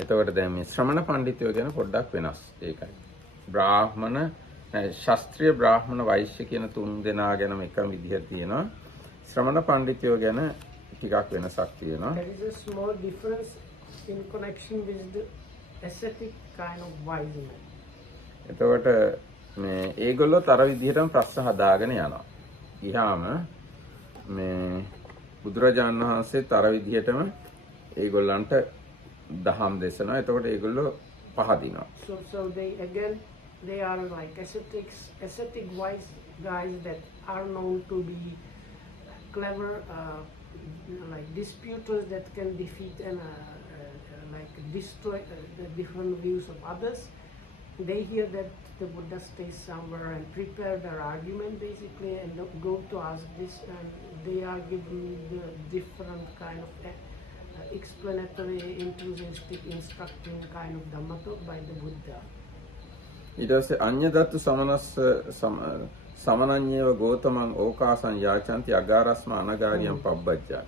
එතකොට දැන් මේ ශ්‍රමණ පඬිතුයෝ ගැන පොඩ්ඩක් වෙනස්. ඒකයි. බ්‍රාහ්මණ ශාස්ත්‍රීය බ්‍රාහ්මණ වෛශ්‍ය කියන 3 දෙනා ගැනම එකම විදිහ තියෙනවා. ශ්‍රමණ පඬිතුයෝ ගැන ටිකක් වෙනසක් තියෙනවා. There is a small difference in connection with the ascetic kind of wise men. එතකොට මේ ඒගොල්ලෝ තර විදිහටම ප්‍රශ්න හදාගෙන යනවා. ඊහාම මේ බුදුරජාණන් වහන්සේ තර විදිහටම ඒගොල්ලන්ට දහම් දේශනා. එතකොට ඒගොල්ලෝ පහදිනවා. So they are like ascetic wise guys that are known to be clever, like disputers that can defeat and like destroy the different views of others. They hear that the Buddha stays somewhere and prepare their argument basically, and go to ask this, and they are given the different kind of explanatory, enthusiastic, instructing kind of Dhamma talk by the Buddha. ඊට පස්සේ අඤ්ඤදත්තු සමනස්ස සමනඤ්ඤේව ගෝතමං ඕකාසං යාචන්ති අගාරස්ම අනගාරියම් පබ්බජ්ජා.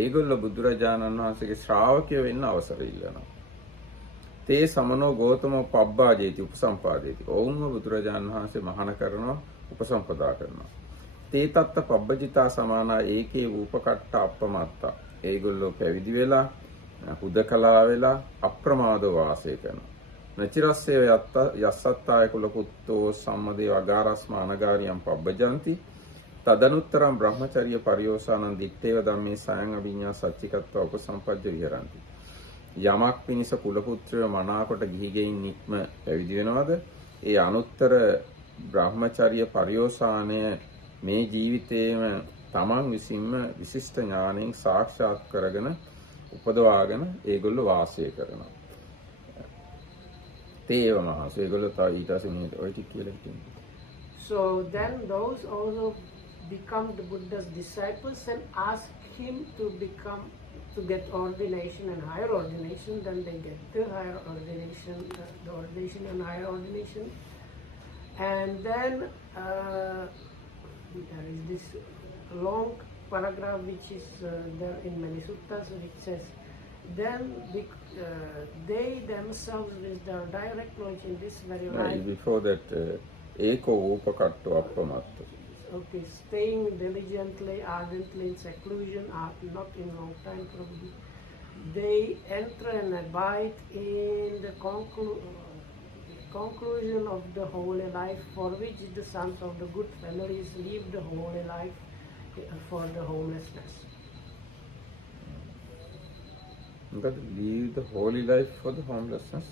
ඒගොල්ලෝ බුදුරජාණන් වහන්සේගේ ශ්‍රාවකයෝ වෙන්න අවසර ඉල්ලනවා. තේ සමනෝ ගෝතමෝ පබ්බාජේති උපසම්පාදේති. ඔවුන්ව බුදුරජාණන් වහන්සේ මහාන කරනවා, උපසම්පදා කරනවා. තේ තත්ත පබ්බජිතා සමානා ඒකේ ූපකට්ට අප්පමත්තා. ඒගොල්ලෝ පැවිදි වෙලා හුදකලා වෙලා අප්‍රමාදව වාසය කරනවා. නචිරස්සේ යස්සත්තාය කුලපුත්තෝ සම්මදේව අගාරස්ම අනගාරියම් පබ්බජන්ති තදනුත්තරම් බ්‍රහ්මචර්ය පරියෝසානං දිත්තේව ධම්මේ සයං අභිඤ්ඤා සච්චිකත්ව උපසම්පජ්ජ විහරಂತಿ. යමක් පිණිස කුලපුත්‍රයෝ මනාකොට ගිහිගෙයින් නික්ම පැවිදි වෙනවද? ඒ අනුත්තර බ්‍රහ්මචර්ය පරියෝසානය මේ ජීවිතේම තමන් විසින්ම විශිෂ්ට ඥාණයෙන් සාක්ෂාත් කරගෙන උපදවාගෙන ඒගොල්ලෝ වාසය කරනවා. තේව මහස ඒගොල්ලෝ තව ඊට පස්සේ ඔය ටික කියලා හිටින්නේ. So then those also become the Buddha's disciples and ask him to get ordination and higher ordination. Then they get the higher ordination, the ordination and higher ordination. And then there is this long paragraph which is there in many suttas, which says, then they themselves with their direct knowledge in this very life. Before that, eko upakatto appamatta. Okay, staying diligently, ardently in seclusion, not in long time probably. They enter and abide in the conclusion of the holy life, for which the sons of the good families leave the holy life for the homelessness. But leave the holy life for the homelessness?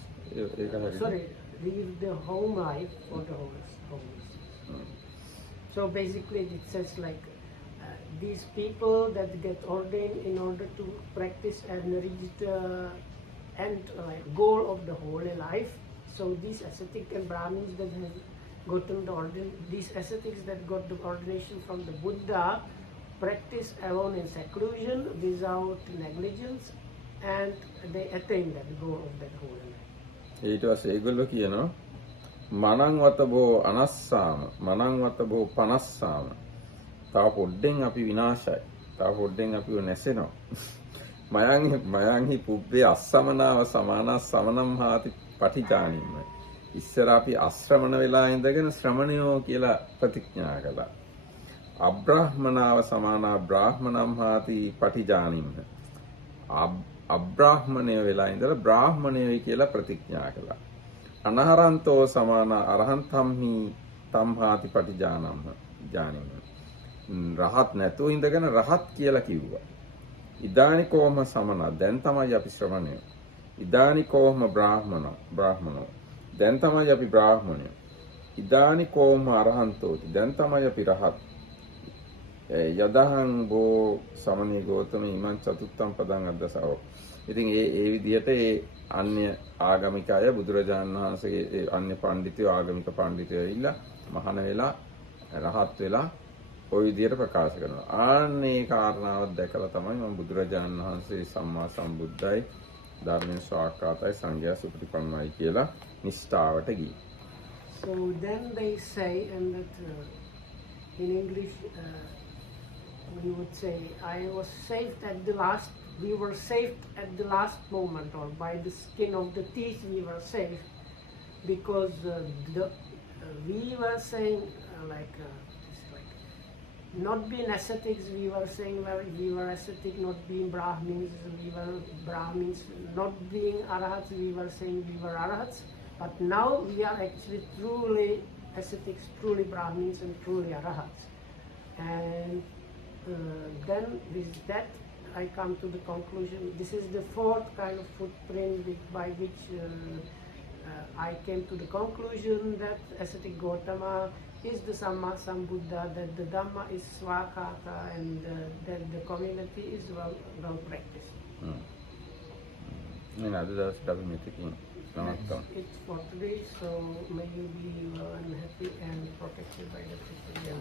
Sorry, leave the home life for the homelessness. So basically it says like these people that get ordained in order to practice and reach the end goal of the holy life. So these ascetic and Brahmins that have gotten these ascetics that got the ordination from the Buddha practice alone in seclusion without negligence, and they attain that goal of that holy life. ඊට පස්සේ ඒගොල්ලෝ කියනවා මනං වතබෝ අනස්සාම මනං වතබෝ පනස්සාම තව පොඩ්ඩෙන් අපි විනාශයි. තව පොඩ්ඩෙන් අපිව නැසෙනවා. මයන්හි පුබ්බේ අස්සමනාව සමානා සමනම් හාති පටිජානීම. ඉස්සර අපි අශ්‍රමණ වෙලා ඉඳගෙන ශ්‍රමණයෝ කියලා ප්‍රතිඥා කළා. අබ්‍රාහ්මනාව සමානා බ්‍රාහ්මනම් හාති පටිජානීම. අබ්‍රාහ්මණය වෙලා ඉඳලා බ්‍රාහ්මණයයි කියලා ප්‍රතිඥා කළා. අනහරන්තෝ සමානා අරහන්තම්හි තම්හාති පටිජානම්හ ජානීම. රහත් නැතුව ඉඳගෙන රහත් කියලා කිව්වා. ඉදානි කෝම සමන දැන් තමයි අපි ශ්‍රමණය. ඉදානි කෝම බ්‍රාහ්මනෝ දැන් තමයි අපි බ්‍රාහ්මණය. ඉදානි කෝම අරහන්තෝති දැන් තමයි අපි රහත්. යදහං බෝ සමනී ගෝතම ඉමං චතුත්තම් පදං අද්දසව. ඉතින් ඒ විදිහට ඒ අන්‍ය ආගමික අය බුදුරජාණන් වහන්සේගේ අන්‍ය පඬිතුයෝ ආගමික පඬිතුයෝ ඉල්ලා මහාන වෙලා රහත් වෙලා ওই විදිහට ප්‍රකාශ කරනවා. ආන්නේ කාරණාවක් දැකලා තමයි මම බුදුරජාණන් වහන්සේ සම්මා සම්බුද්ධයි ධර්මයෙන් ස්වාක්කාතයි සංඝයා සුපටිපන්නයි කියලා නිෂ්ඨාවට ගියේ. So then they say, and that in English we would say, we were saved at the last moment, or by the skin of the teeth we were saved, because we were saying not being ascetics, we were saying we were ascetic, not being Brahmins, we were Brahmins, not being Arhats, we were saying we were Arhats, but now we are actually truly ascetics, truly Brahmins and truly Arhats. And then with that I come to the conclusion, this is the fourth kind of footprint by which I came to the conclusion that ascetic Gautama is the Samma Sambuddha, that the Dhamma is Swakata, and that the community is well practiced. It's for today, so may you be well and happy and protected by the Christian.